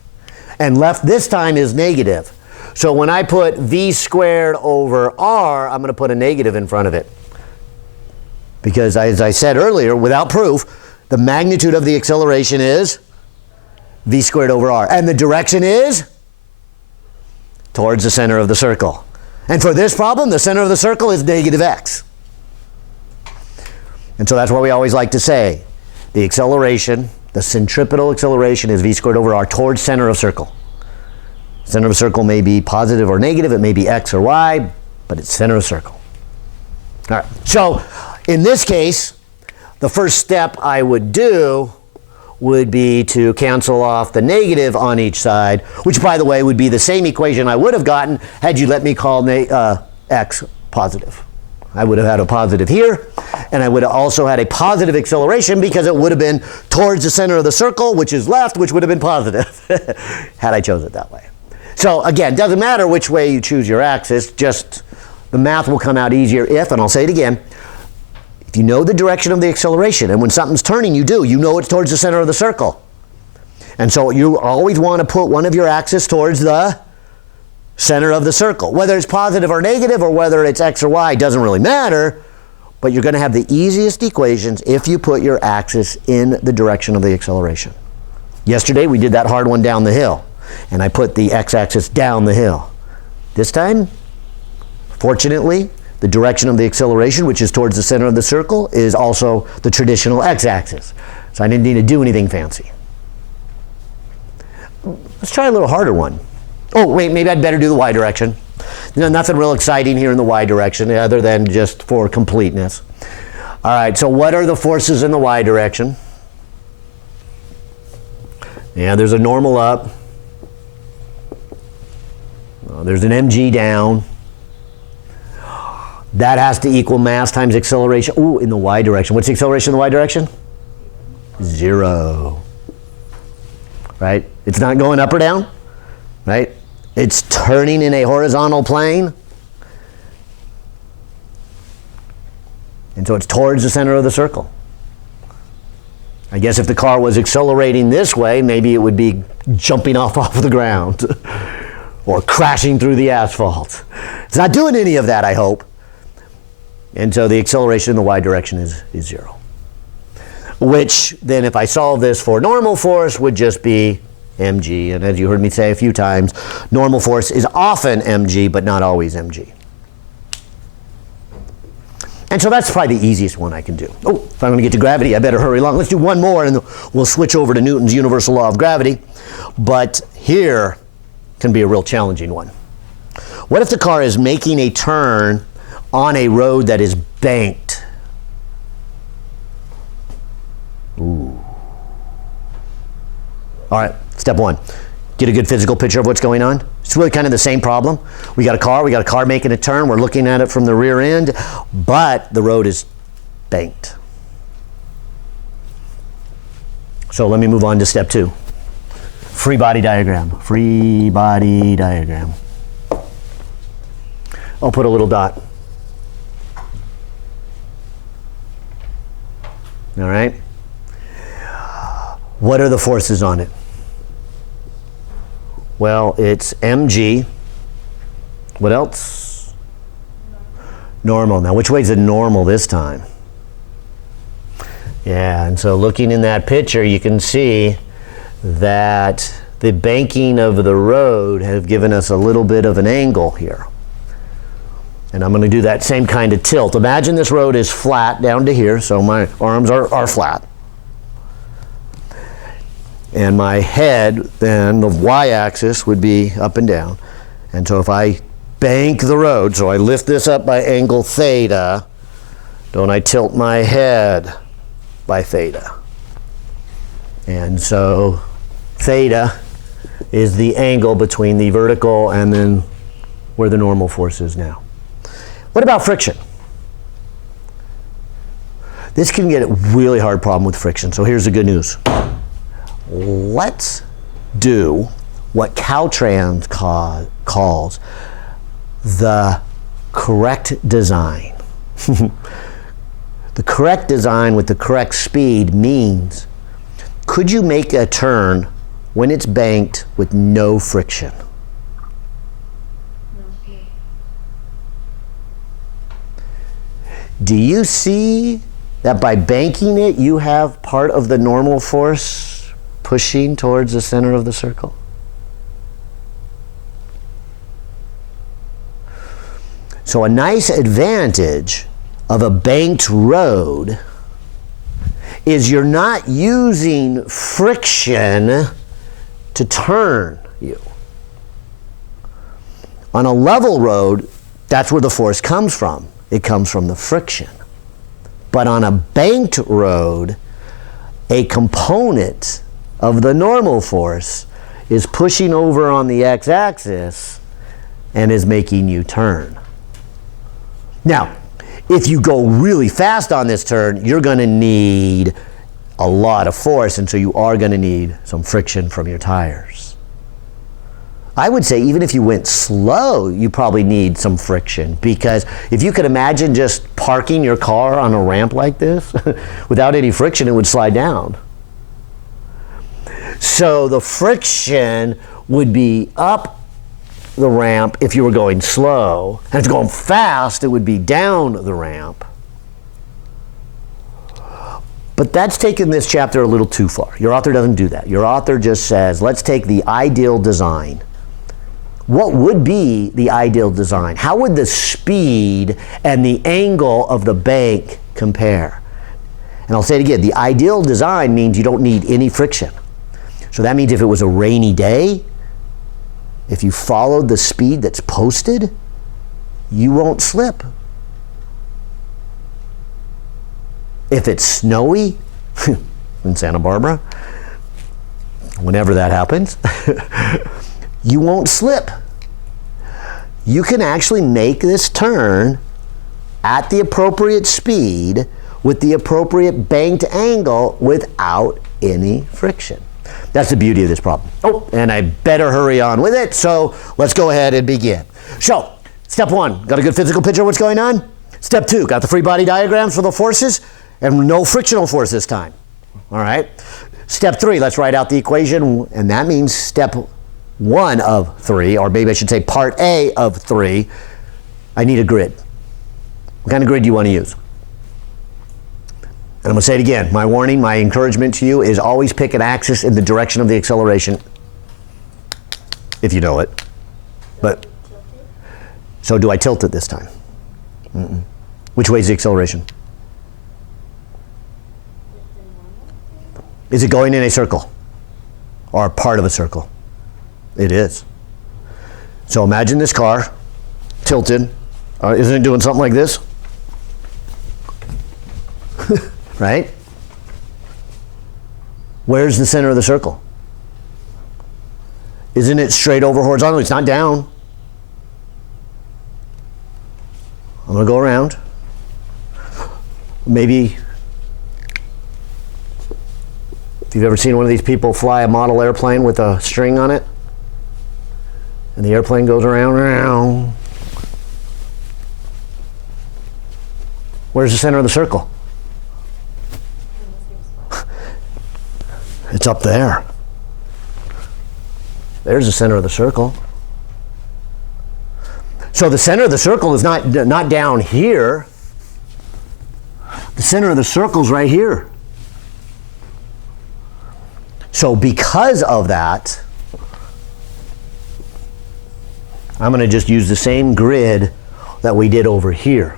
And left this time is negative. So when I put v squared over r, I'm going to put a negative in front of it. Because as I said earlier, without proof, the magnitude of the acceleration is v squared over r. And the direction is towards the center of the circle. And for this problem, the center of the circle is negative x. And so that's what we always like to say. The acceleration, the centripetal acceleration is v squared over r towards center of circle. Center of circle may be positive or negative, it may be x or y, but it's center of circle. All right, so in this case, the first step I would do would be to cancel off the negative on each side, which by the way would be the same equation I would have gotten had you let me call x positive. I would have had a positive here, and I would have also had a positive acceleration because it would have been towards the center of the circle, which is left, which would have been positive had I chose it that way. So again, doesn't matter which way you choose your axis, just the math will come out easier if, and I'll say it again, if you know the direction of the acceleration, and when something's turning, you know it's towards the center of the circle. And so you always want to put one of your axes towards the center of the circle. Whether it's positive or negative, or whether it's x or y, doesn't really matter, but you're going to have the easiest equations if you put your axis in the direction of the acceleration. Yesterday we did that hard one down the hill, and I put the x-axis down the hill. This time, fortunately, the direction of the acceleration, which is towards the center of the circle, is also the traditional x-axis. So I didn't need to do anything fancy. Let's try a little harder one. Oh, wait, maybe I'd better do the y direction. Nothing real exciting here in the y direction other than just for completeness. All right, so what are the forces in the y direction? Yeah, there's a normal up. There's an mg down. That has to equal mass times acceleration. Ooh, in the y direction. What's the acceleration in the y direction? 0. Right? It's not going up or down. Right? It's turning in a horizontal plane. And so it's towards the center of the circle. I guess if the car was accelerating this way, maybe it would be jumping off of the ground or crashing through the asphalt. It's not doing any of that, I hope. And so the acceleration in the y direction is 0. Which then, if I solve this for normal force, would just be mg. And as you heard me say a few times, normal force is often mg, but not always mg. And so that's probably the easiest one I can do. Oh, if I'm going to get to gravity, I better hurry along. Let's do one more, and we'll switch over to Newton's universal law of gravity. But here can be a real challenging one. What if the car is making a turn on a road that is banked? Ooh. All right, step one. Get a good physical picture of what's going on. It's really kind of the same problem. We got a car making a turn. We're looking at it from the rear end, but the road is banked. So let me move on to step 2. Free body diagram. Free body diagram. I'll put a little dot. All right. What are the forces on it? Well, it's mg. What else? Normal. Now, which way is the normal this time? Yeah, and so looking in that picture, you can see that the banking of the road have given us a little bit of an angle here. And I'm going to do that same kind of tilt. Imagine this road is flat down to here, so my arms are flat. And my head, then, the y-axis would be up and down. And so if I bank the road, so I lift this up by angle theta, don't I tilt my head by theta? And so theta is the angle between the vertical and then where the normal force is now. What about friction? This can get a really hard problem with friction, so here's the good news. Let's do what Caltrans calls the correct design. The correct design with the correct speed means, could you make a turn when it's banked with no friction? Do you see that by banking it, you have part of the normal force pushing towards the center of the circle? So a nice advantage of a banked road is you're not using friction to turn you. On a level road, that's where the force comes from. It comes from the friction. But on a banked road, a component of the normal force is pushing over on the x-axis and is making you turn. Now, if you go really fast on this turn, you're going to need a lot of force, and so you are going to need some friction from your tires. I would say even if you went slow, you probably need some friction, because if you could imagine just parking your car on a ramp like this, without any friction, it would slide down. So the friction would be up the ramp if you were going slow, and if you're going fast, it would be down the ramp. But that's taking this chapter a little too far. Your author doesn't do that. Your author just says, let's take the ideal design. What would be the ideal design? How would the speed and the angle of the bank compare? And I'll say it again, the ideal design means you don't need any friction. So that means if it was a rainy day, if you followed the speed that's posted, you won't slip. If it's snowy in Santa Barbara, whenever that happens, you won't slip. You can actually make this turn at the appropriate speed with the appropriate banked angle without any friction. That's the beauty of this problem. Oh, and I better hurry on with it, so let's go ahead and begin. So, step one, got a good physical picture of what's going on? Step two, got the free body diagrams for the forces and no frictional force this time. All right. Step three, let's write out the equation, and that means step one of three, or maybe I should say part A of three. I need a grid. What kind of grid do you want to use? And I'm going to say it again. My warning, my encouragement to you is always pick an axis in the direction of the acceleration, if you know it. But so do I tilt it this time? Mm-mm. Which way is the acceleration? Is it going in a circle or a part of a circle? It is. So imagine this car tilted. Isn't it doing something like this? Right? Where's the center of the circle? Isn't it straight over horizontally? It's not down. I'm going to go around. Maybe if you've ever seen one of these people fly a model airplane with a string on it, and the airplane goes around. Where's the center of the circle? It's up there. There's the center of the circle. So the center of the circle is not down here. The center of the circle is right here. So because of that, I'm going to just use the same grid that we did over here.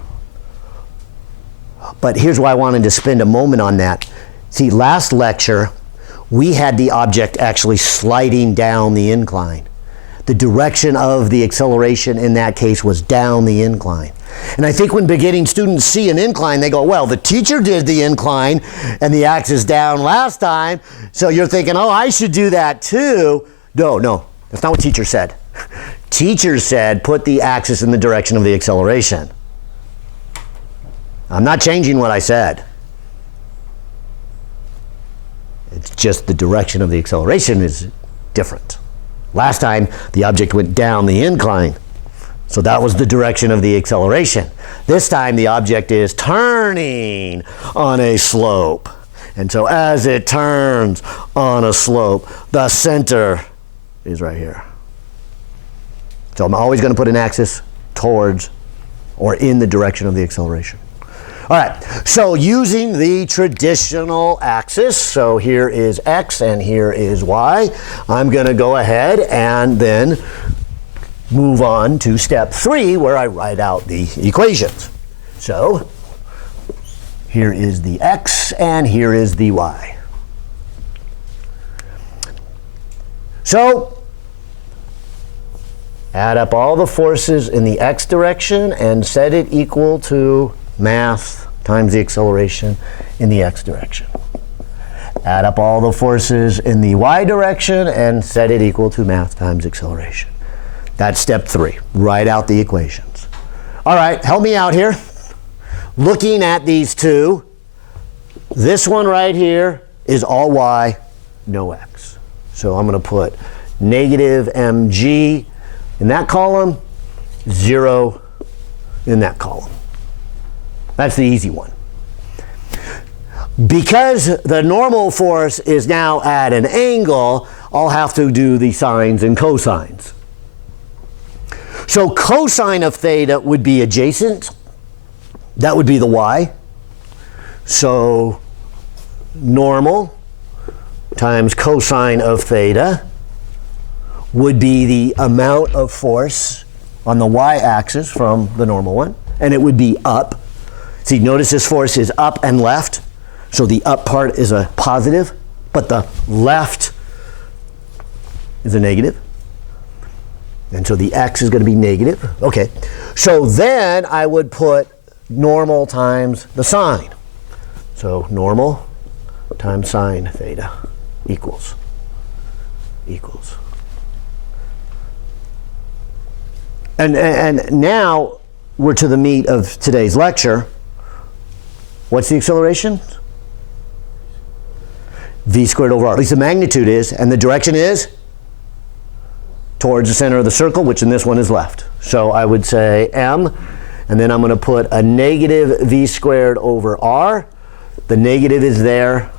But here's why I wanted to spend a moment on that. See, last lecture, we had the object actually sliding down the incline. The direction of the acceleration in that case was down the incline. And I think when beginning students see an incline, they go, well, the teacher did the incline and the axis down last time, so you're thinking, oh, I should do that too. No, that's not what teacher said. Teacher said put the axis in the direction of the acceleration. I'm not changing what I said. It's just the direction of the acceleration is different. Last time, the object went down the incline, so that was the direction of the acceleration. This time, the object is turning on a slope. And so as it turns on a slope, the center is right here. So I'm always going to put an axis towards or in the direction of the acceleration. All right, so using the traditional axis, so here is x and here is y, I'm going to go ahead and then move on to step 3 where I write out the equations. So here is the x and here is the y. So add up all the forces in the x direction and set it equal to mass times the acceleration in the x direction. Add up all the forces in the y direction and set it equal to mass times acceleration. That's step 3. Write out the equations. All right, help me out here. Looking at these two, this one right here is all y, no x. So I'm going to put negative mg in that column, 0 in that column. That's the easy one. Because the normal force is now at an angle, I'll have to do the sines and cosines. So cosine of theta would be adjacent. That would be the y. So normal times cosine of theta would be the amount of force on the y-axis from the normal one, and it would be up. See, notice this force is up and left, so the up part is a positive, but the left is a negative, and so the x is going to be negative. Okay, so then I would put normal times the sine. So normal times sine theta equals. And now we're to the meat of today's lecture. What's the acceleration? V squared over r. At least the magnitude is, and the direction is towards the center of the circle, which in this one is left. So I would say m, and then I'm going to put a negative v squared over r. The negative is there.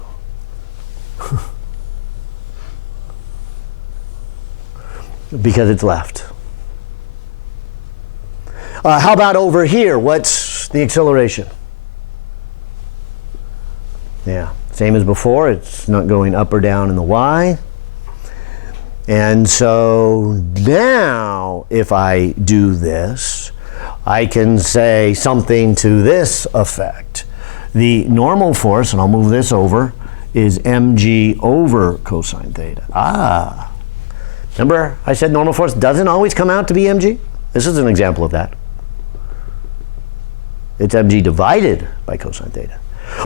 Because it's left. How about over here? What's the acceleration? Yeah, same as before. It's not going up or down in the y. And so now, if I do this, I can say something to this effect. The normal force, and I'll move this over, is mg over cosine theta. Remember I said normal force doesn't always come out to be mg? This is an example of that. It's mg divided by cosine theta.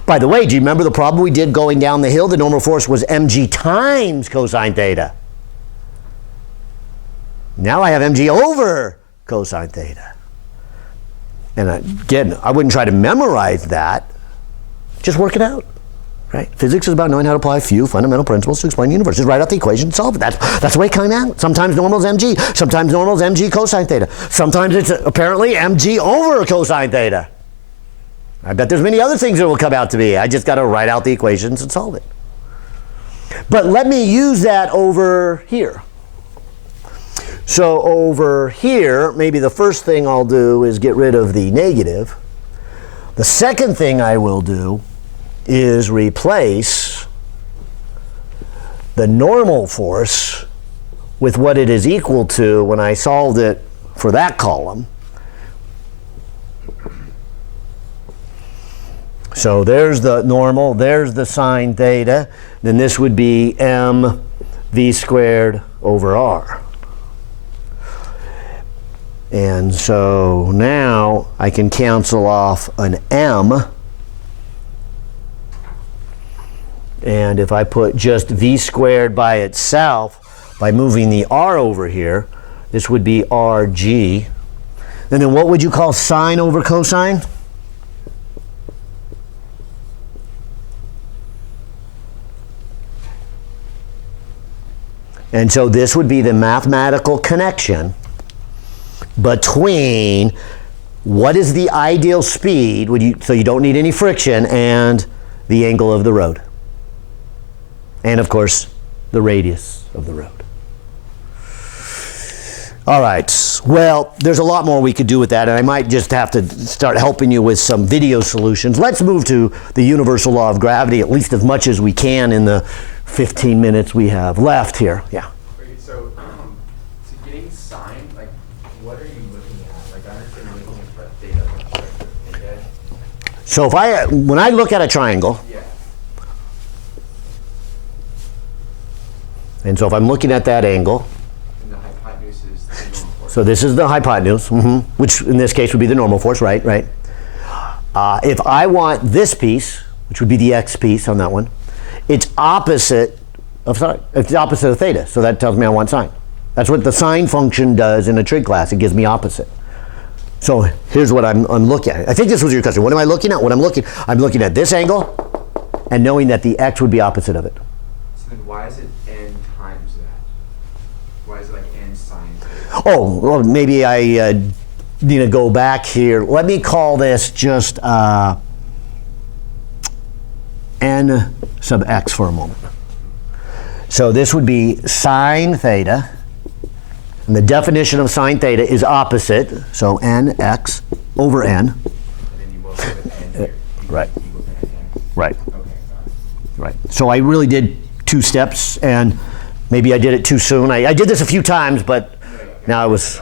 By the way, do you remember the problem we did going down the hill? The normal force was mg times cosine theta. Now I have mg over cosine theta. And again, I wouldn't try to memorize that. Just work it out. Right? Physics is about knowing how to apply a few fundamental principles to explain the universe. Just write out the equation and solve it. That's the way it came out. Sometimes normal is mg. Sometimes normal is mg cosine theta. Sometimes it's apparently mg over cosine theta. I bet there's many other things that will come out to be. I just got to write out the equations and solve it. But let me use that over here. So over here, maybe the first thing I'll do is get rid of the negative. The second thing I will do is replace the normal force with what it is equal to when I solved it for that column. So there's the normal, there's the sine theta, then this would be m v squared over r. And so now I can cancel off an m. And if I put just v squared by itself, by moving the r over here, this would be rg. And then what would you call sine over cosine? And so this would be the mathematical connection between what is the ideal speed, so you don't need any friction, and the angle of the road. And of course, the radius of the road. All right. Well, there's a lot more we could do with that, and I might just have to start helping you with some video solutions. Let's move to the universal law of gravity, at least as much as we can in the 15 minutes we have left here. Yeah. Wait, so getting sine, like, what are you looking at? Like, I understand you're looking at theta, okay? So when I look at a triangle, Yeah. and so if I'm looking at that angle, And the hypotenuse is the normal force. so this is the hypotenuse, which in this case would be the normal force, right? If I want this piece, which would be the x piece on that one, it's opposite of theta, so that tells me I want sine. That's what the sine function does in a trig class. It gives me opposite. So here's what I'm looking at. I think this was your question. What am I looking at? I'm looking at this angle and knowing that the x would be opposite of it. So then why is it n times that? Why is it like n sine theta? Oh, well, maybe I need to go back here. Let me call this just n sub x for a moment. So this would be sine theta, and the definition of sine theta is opposite, so nx over n. And then you will put n here. Right. Equal to n here. Right. Okay, got it. Right. So I really did 2 steps, and maybe I did it too soon. I did this a few times, but now I was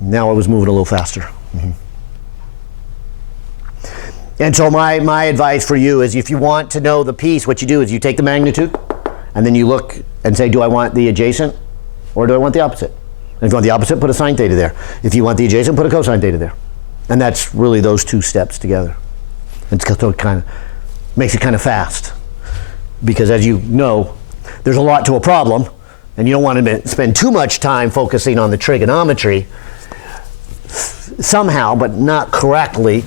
moving a little faster. And so my advice for you is, if you want to know the piece, what you do is you take the magnitude, and then you look and say, do I want the adjacent, or do I want the opposite? And if you want the opposite, put a sine theta there. If you want the adjacent, put a cosine theta there. And that's really those 2 steps together. So it kind of makes it kind of fast. Because as you know, there's a lot to a problem, and you don't want to spend too much time focusing on the trigonometry. Somehow, but not correctly,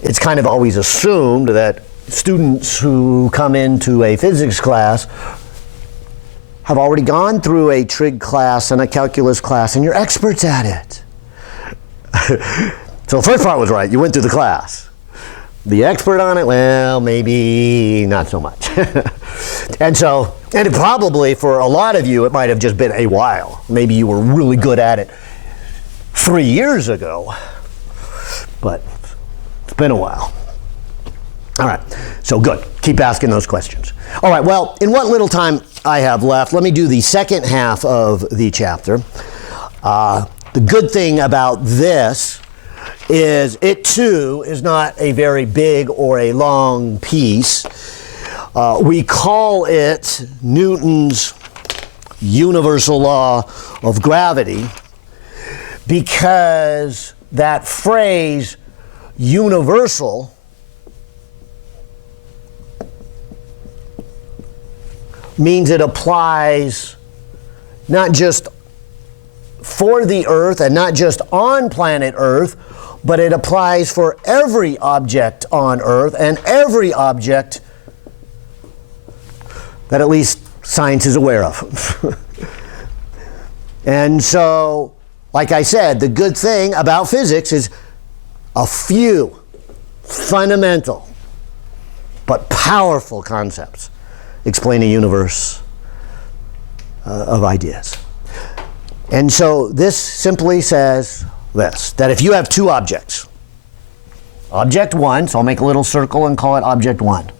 it's kind of always assumed that students who come into a physics class have already gone through a trig class and a calculus class, and you're experts at it. So the first part was right. You went through the class. The expert on it, well, maybe not so much. And it probably, for a lot of you, it might have just been a while. Maybe you were really good at it 3 years ago, but it's been a while. All right, so good. Keep asking those questions. All right, well, in what little time I have left, let me do the second half of the chapter. The good thing about this is it too is not a very big or a long piece. We call it Newton's universal law of gravity because that phrase universal means it applies not just for the Earth and not just on planet Earth, but it applies for every object on Earth and every object that at least science is aware of. And so, like I said, the good thing about physics is a few fundamental but powerful concepts explain a universe of ideas. And so this simply says this, that if you have 2 objects, object 1, so I'll make a little circle and call it object 1.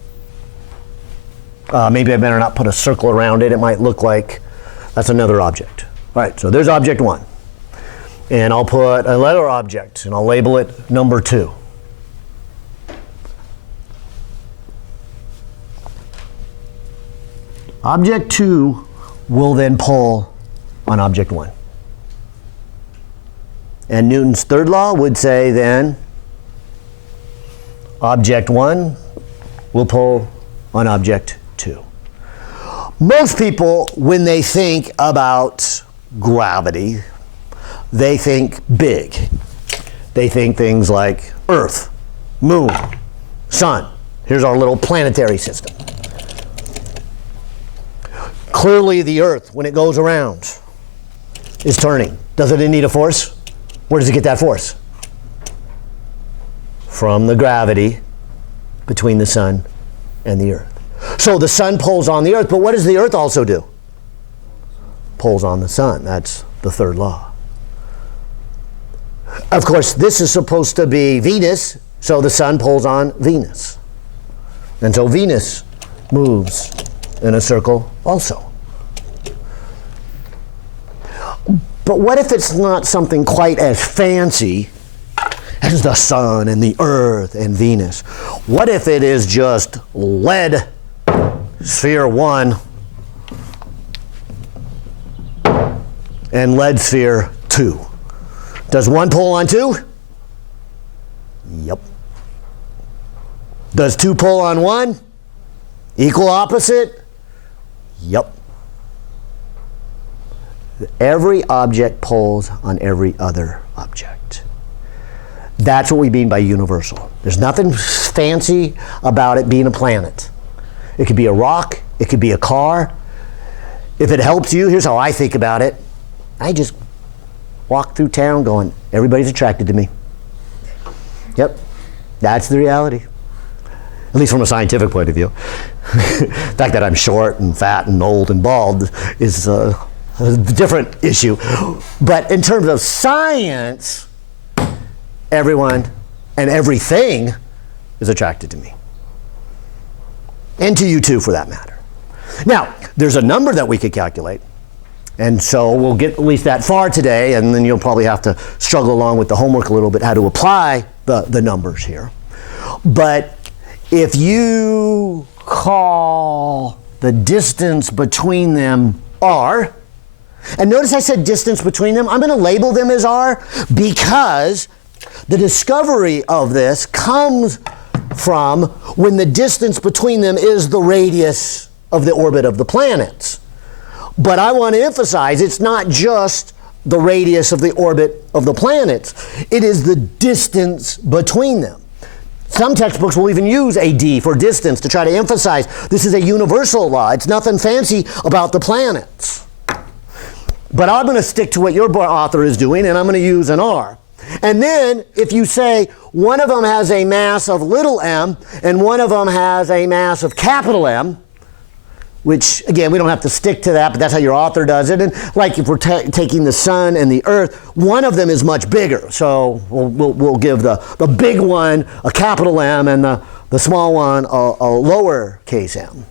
Maybe I better not put a circle around it. It might look like that's another object. All right, so there's object 1. And I'll put another object, and I'll label it number 2. Object 2 will then pull on object 1. And Newton's third law would say then object 1 will pull on object 2. Most people, when they think about gravity, they think big. They think things like Earth, Moon, Sun. Here's our little planetary system. Clearly the Earth, when it goes around, is turning. Does it need a force? Where does it get that force? From the gravity between the Sun and the Earth. So the Sun pulls on the Earth, but what does the Earth also do? Pulls on the Sun. That's the third law. Of course, this is supposed to be Venus, so the sun pulls on Venus. And so Venus moves in a circle also. But what if it's not something quite as fancy as the sun and the earth and Venus? What if it is just lead sphere 1 and lead sphere 2? Does one pull on 2? Yep. Does 2 pull on 1? Equal opposite? Yep. Every object pulls on every other object. That's what we mean by universal. There's nothing fancy about it being a planet. It could be a rock, it could be a car. If it helps you, here's how I think about it. I just walk through town going, everybody's attracted to me. Yep, that's the reality. At least from a scientific point of view. The fact that I'm short and fat and old and bald is a different issue. But in terms of science, everyone and everything is attracted to me. And to you too, for that matter. Now, there's a number that we could calculate. And so we'll get at least that far today, and then you'll probably have to struggle along with the homework a little bit, how to apply the numbers here. But if you call the distance between them r, and notice I said distance between them, I'm going to label them as r because the discovery of this comes from when the distance between them is the radius of the orbit of the planets. But I want to emphasize it's not just the radius of the orbit of the planets. It is the distance between them. Some textbooks will even use a d for distance to try to emphasize this is a universal law. It's nothing fancy about the planets. But I'm going to stick to what your author is doing, and I'm going to use an r. And then if you say one of them has a mass of little m and one of them has a mass of capital M, which, again, we don't have to stick to that, but that's how your author does it. And like if we're taking the sun and the earth, one of them is much bigger. So we'll give the big one a capital M and the small one a lowercase m.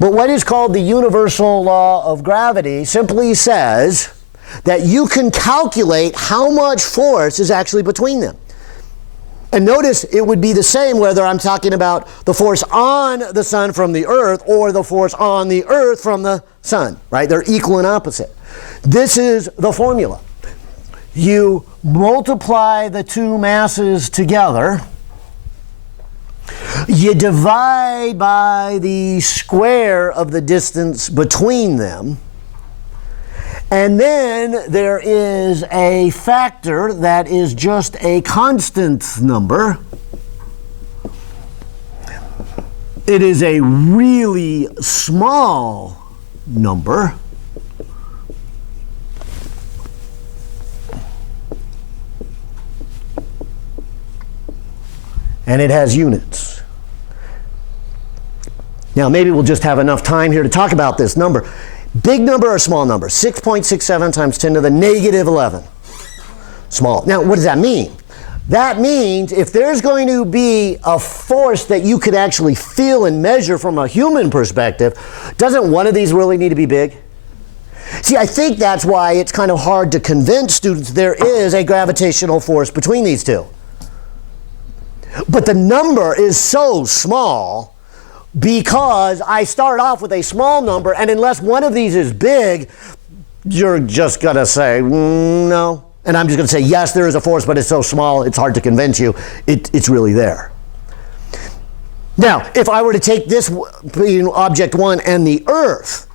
But what is called the universal law of gravity simply says that you can calculate how much force is actually between them. And notice it would be the same whether I'm talking about the force on the sun from the earth or the force on the earth from the sun, right? They're equal and opposite. This is the formula. You multiply the two masses together, you divide by the square of the distance between them, and then there is a factor that is just a constant number. It is a really small number. And it has units. Now maybe we'll just have enough time here to talk about this number. Big number or small number? 6.67 times 10 to the negative 11. Small. Now, what does that mean? That means if there's going to be a force that you could actually feel and measure from a human perspective, doesn't one of these really need to be big? See, I think that's why it's kind of hard to convince students there is a gravitational force between these two. But the number is so small because I start off with a small number, and unless one of these is big, you're just going to say, no. And I'm just going to say, yes, there is a force, but it's so small, it's hard to convince you. It's really there. Now, if I were to take this being object 1 and the Earth,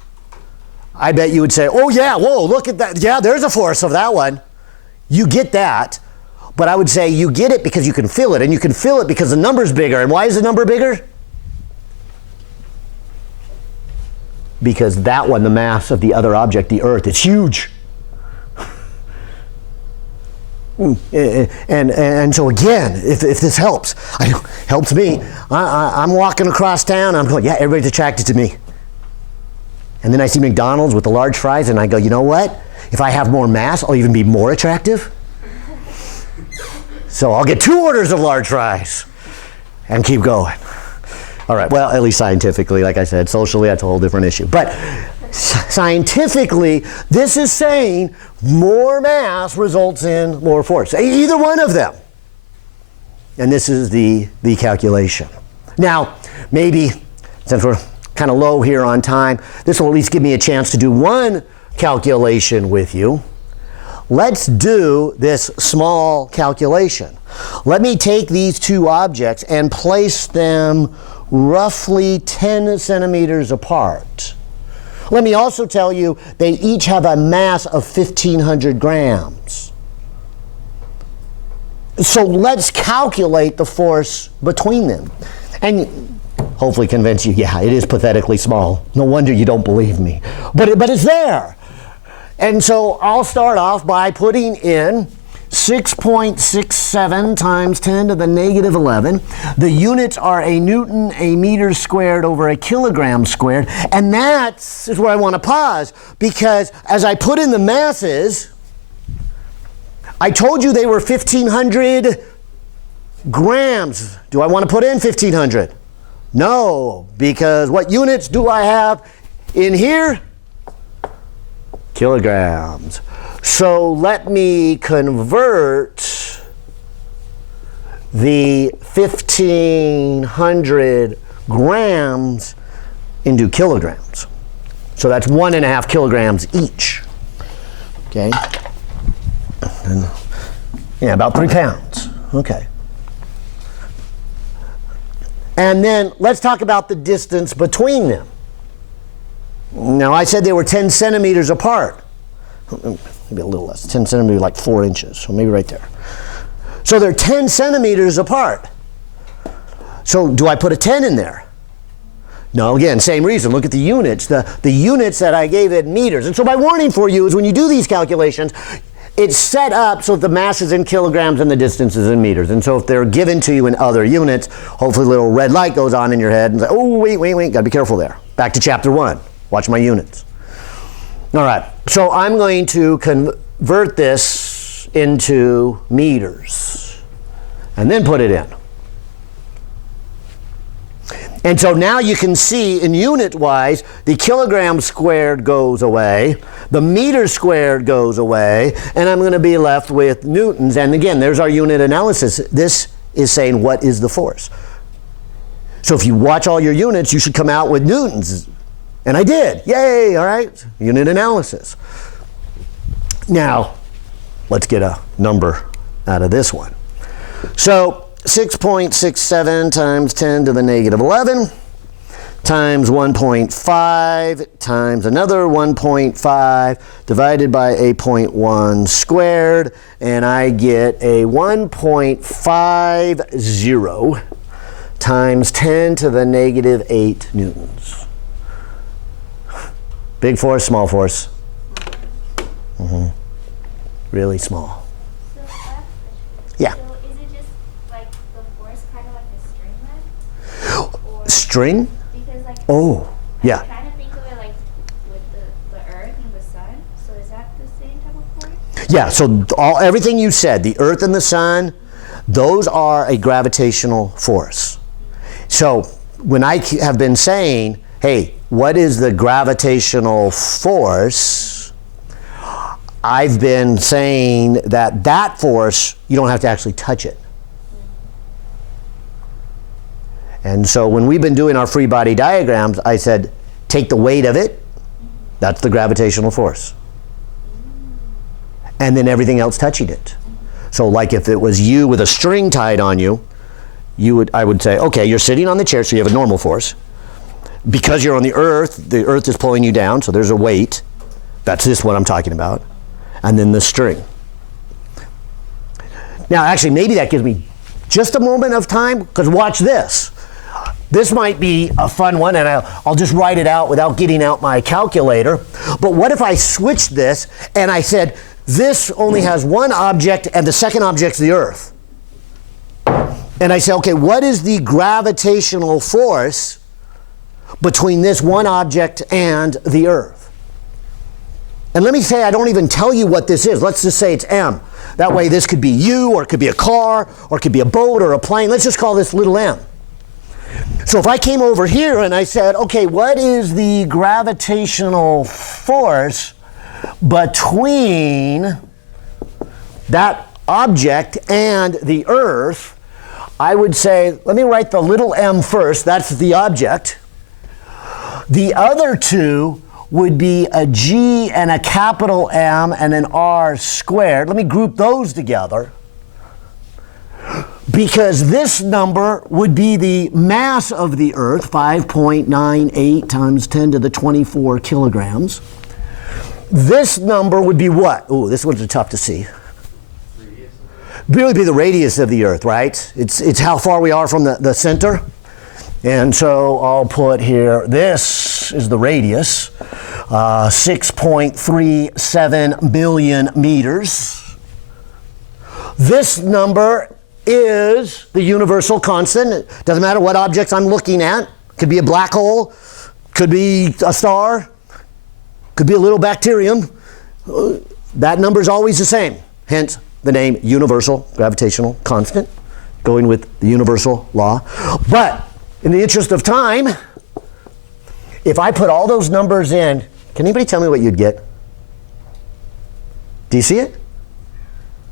I bet you would say, oh yeah, whoa, look at that. Yeah, there's a force of that one. You get that. But I would say you get it because you can feel it, and you can feel it because the number's bigger. And why is the number bigger? Because that one, the mass of the other object, the Earth, it's huge. And so again, if this helps, helps me, I'm walking across town, I'm going, yeah, everybody's attracted to me. And then I see McDonald's with the large fries, and I go, you know what? If I have more mass, I'll even be more attractive. So I'll get 2 orders of large fries and keep going. All right, well, at least scientifically, like I said, socially, that's a whole different issue. But scientifically, this is saying more mass results in more force. Either one of them. And this is the calculation. Now, maybe, since we're kind of low here on time, this will at least give me a chance to do one calculation with you. Let's do this small calculation. Let me take these 2 objects and place them roughly 10 centimeters apart. Let me also tell you they each have a mass of 1,500 grams. So let's calculate the force between them. And hopefully convince you, yeah, it is pathetically small. No wonder you don't believe me. But it's there. And so I'll start off by putting in 6.67 times 10 to the negative 11. The units are a Newton, a meter squared over a kilogram squared. And that's where I want to pause, because as I put in the masses, I told you they were 1,500 grams. Do I want to put in 1,500? No, because what units do I have in here? Kilograms. So let me convert the 1,500 grams into kilograms. So that's 1.5 kilograms each. Okay. And, yeah, about 3 pounds. Okay. And then let's talk about the distance between them. Now, I said they were 10 centimeters apart. Maybe a little less. 10 centimeters, like 4 inches. So maybe right there. So they're 10 centimeters apart. So do I put a 10 in there? No, again, same reason. Look at the units. The units that I gave in meters. And so my warning for you is when you do these calculations, it's set up so that the mass is in kilograms and the distance is in meters. And so if they're given to you in other units, hopefully a little red light goes on in your head and say, oh, wait, got to be careful there. Back to chapter 1. Watch my units. All right, so I'm going to convert this into meters and then put it in. And so now you can see in unit-wise, the kilogram squared goes away, the meter squared goes away, and I'm going to be left with newtons. And again, there's our unit analysis. This is saying what is the force. So if you watch all your units, you should come out with newtons. And I did. Yay, all right. Unit analysis. Now, let's get a number out of this one. So 6.67 times 10 to the negative 11 times 1.5 times another 1.5 divided by a 0.1 squared, and I get a 1.50 times 10 to the negative 8 newtons. Big force, small force. Really small. So I have a question. Yeah. So is it just like the force kind of like a string then? Or String? because like Oh, yeah. I'm trying to think of it like with the earth and the sun. So is that the same type of force? Yeah, so everything you said, the earth and the sun, those are a gravitational force. So when I have been saying, hey, what is the gravitational force? I've been saying that force, you don't have to actually touch it. And so when we've been doing our free body diagrams, I said, take the weight of it, that's the gravitational force. And then everything else touching it. So like if it was you with a string tied on you, I would say, okay, you're sitting on the chair, so you have a normal force. Because you're on the earth is pulling you down, so there's a weight. That's this what I'm talking about. And then the string. Now, actually, maybe that gives me just a moment of time, because watch this. This might be a fun one, and I'll just write it out without getting out my calculator. But what if I switched this, and I said, this only has one object, and the second object's the earth. And I say, okay, what is the gravitational force between this one object and the earth? And let me say I don't even tell you what this is. Let's just say it's m. That way this could be you, or it could be a car, or it could be a boat or a plane. Let's just call this little m. So if I came over here and I said, okay, what is the gravitational force between that object and the Earth, I would say, let me write the little m first. That's the object. The other two would be a G and a capital M and an R squared. Let me group those together, because this number would be the mass of the Earth, 5.98 times 10 to the 24 kilograms. This number would be what? Ooh, this one's tough to see. Really be the radius of the Earth, right? It's how far we are from the center. And so I'll put here, this is the radius, 6.37 billion meters. This number is the universal constant. It doesn't matter what objects I'm looking at. Could be a black hole, could be a star, could be a little bacterium. That number is always the same. Hence the name universal gravitational constant, going with the universal law. But in the interest of time, if I put all those numbers in, can anybody tell me what you'd get? Do you see it?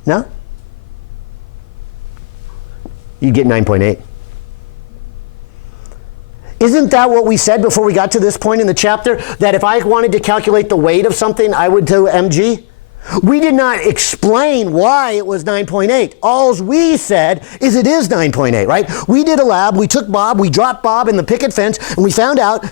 No? You'd get 9.8. Isn't that what we said before we got to this point in the chapter? That if I wanted to calculate the weight of something, I would do mg? We did not explain why it was 9.8. All we said is it is 9.8, right? We did a lab, we took Bob, we dropped Bob in the picket fence, and we found out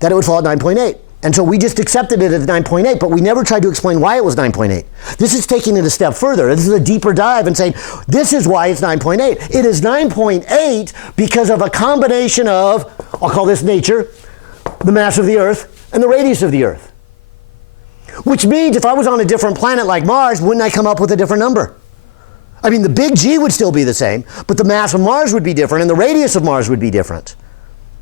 that it would fall at 9.8. And so we just accepted it as 9.8, but we never tried to explain why it was 9.8. This is taking it a step further. This is a deeper dive and saying, this is why it's 9.8. It is 9.8 because of a combination of, I'll call this nature, the mass of the Earth, and the radius of the Earth. Which means if I was on a different planet like Mars, wouldn't I come up with a different number? I mean, the big G would still be the same, but the mass of Mars would be different and the radius of Mars would be different.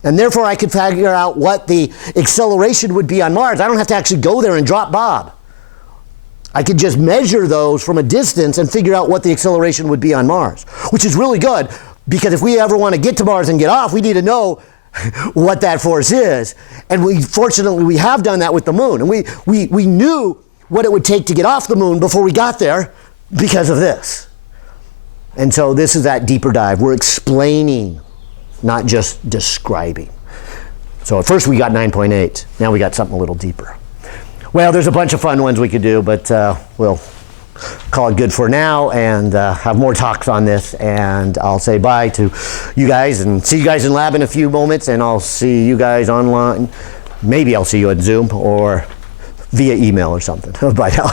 And therefore I could figure out what the acceleration would be on Mars. I don't have to actually go there and drop Bob. I could just measure those from a distance and figure out what the acceleration would be on Mars, which is really good, because if we ever want to get to Mars and get off, we need to know what that force is. And fortunately we have done that with the moon. And we knew what it would take to get off the moon before we got there because of this. And so this is that deeper dive. We're explaining, not just describing. So at first we got 9.8. Now we got something a little deeper. Well, there's a bunch of fun ones we could do, but we'll call it good for now and have more talks on this. And I'll say bye to you guys and see you guys in lab in a few moments, and I'll see you guys online. Maybe I'll see you at Zoom or via email or something. Bye now.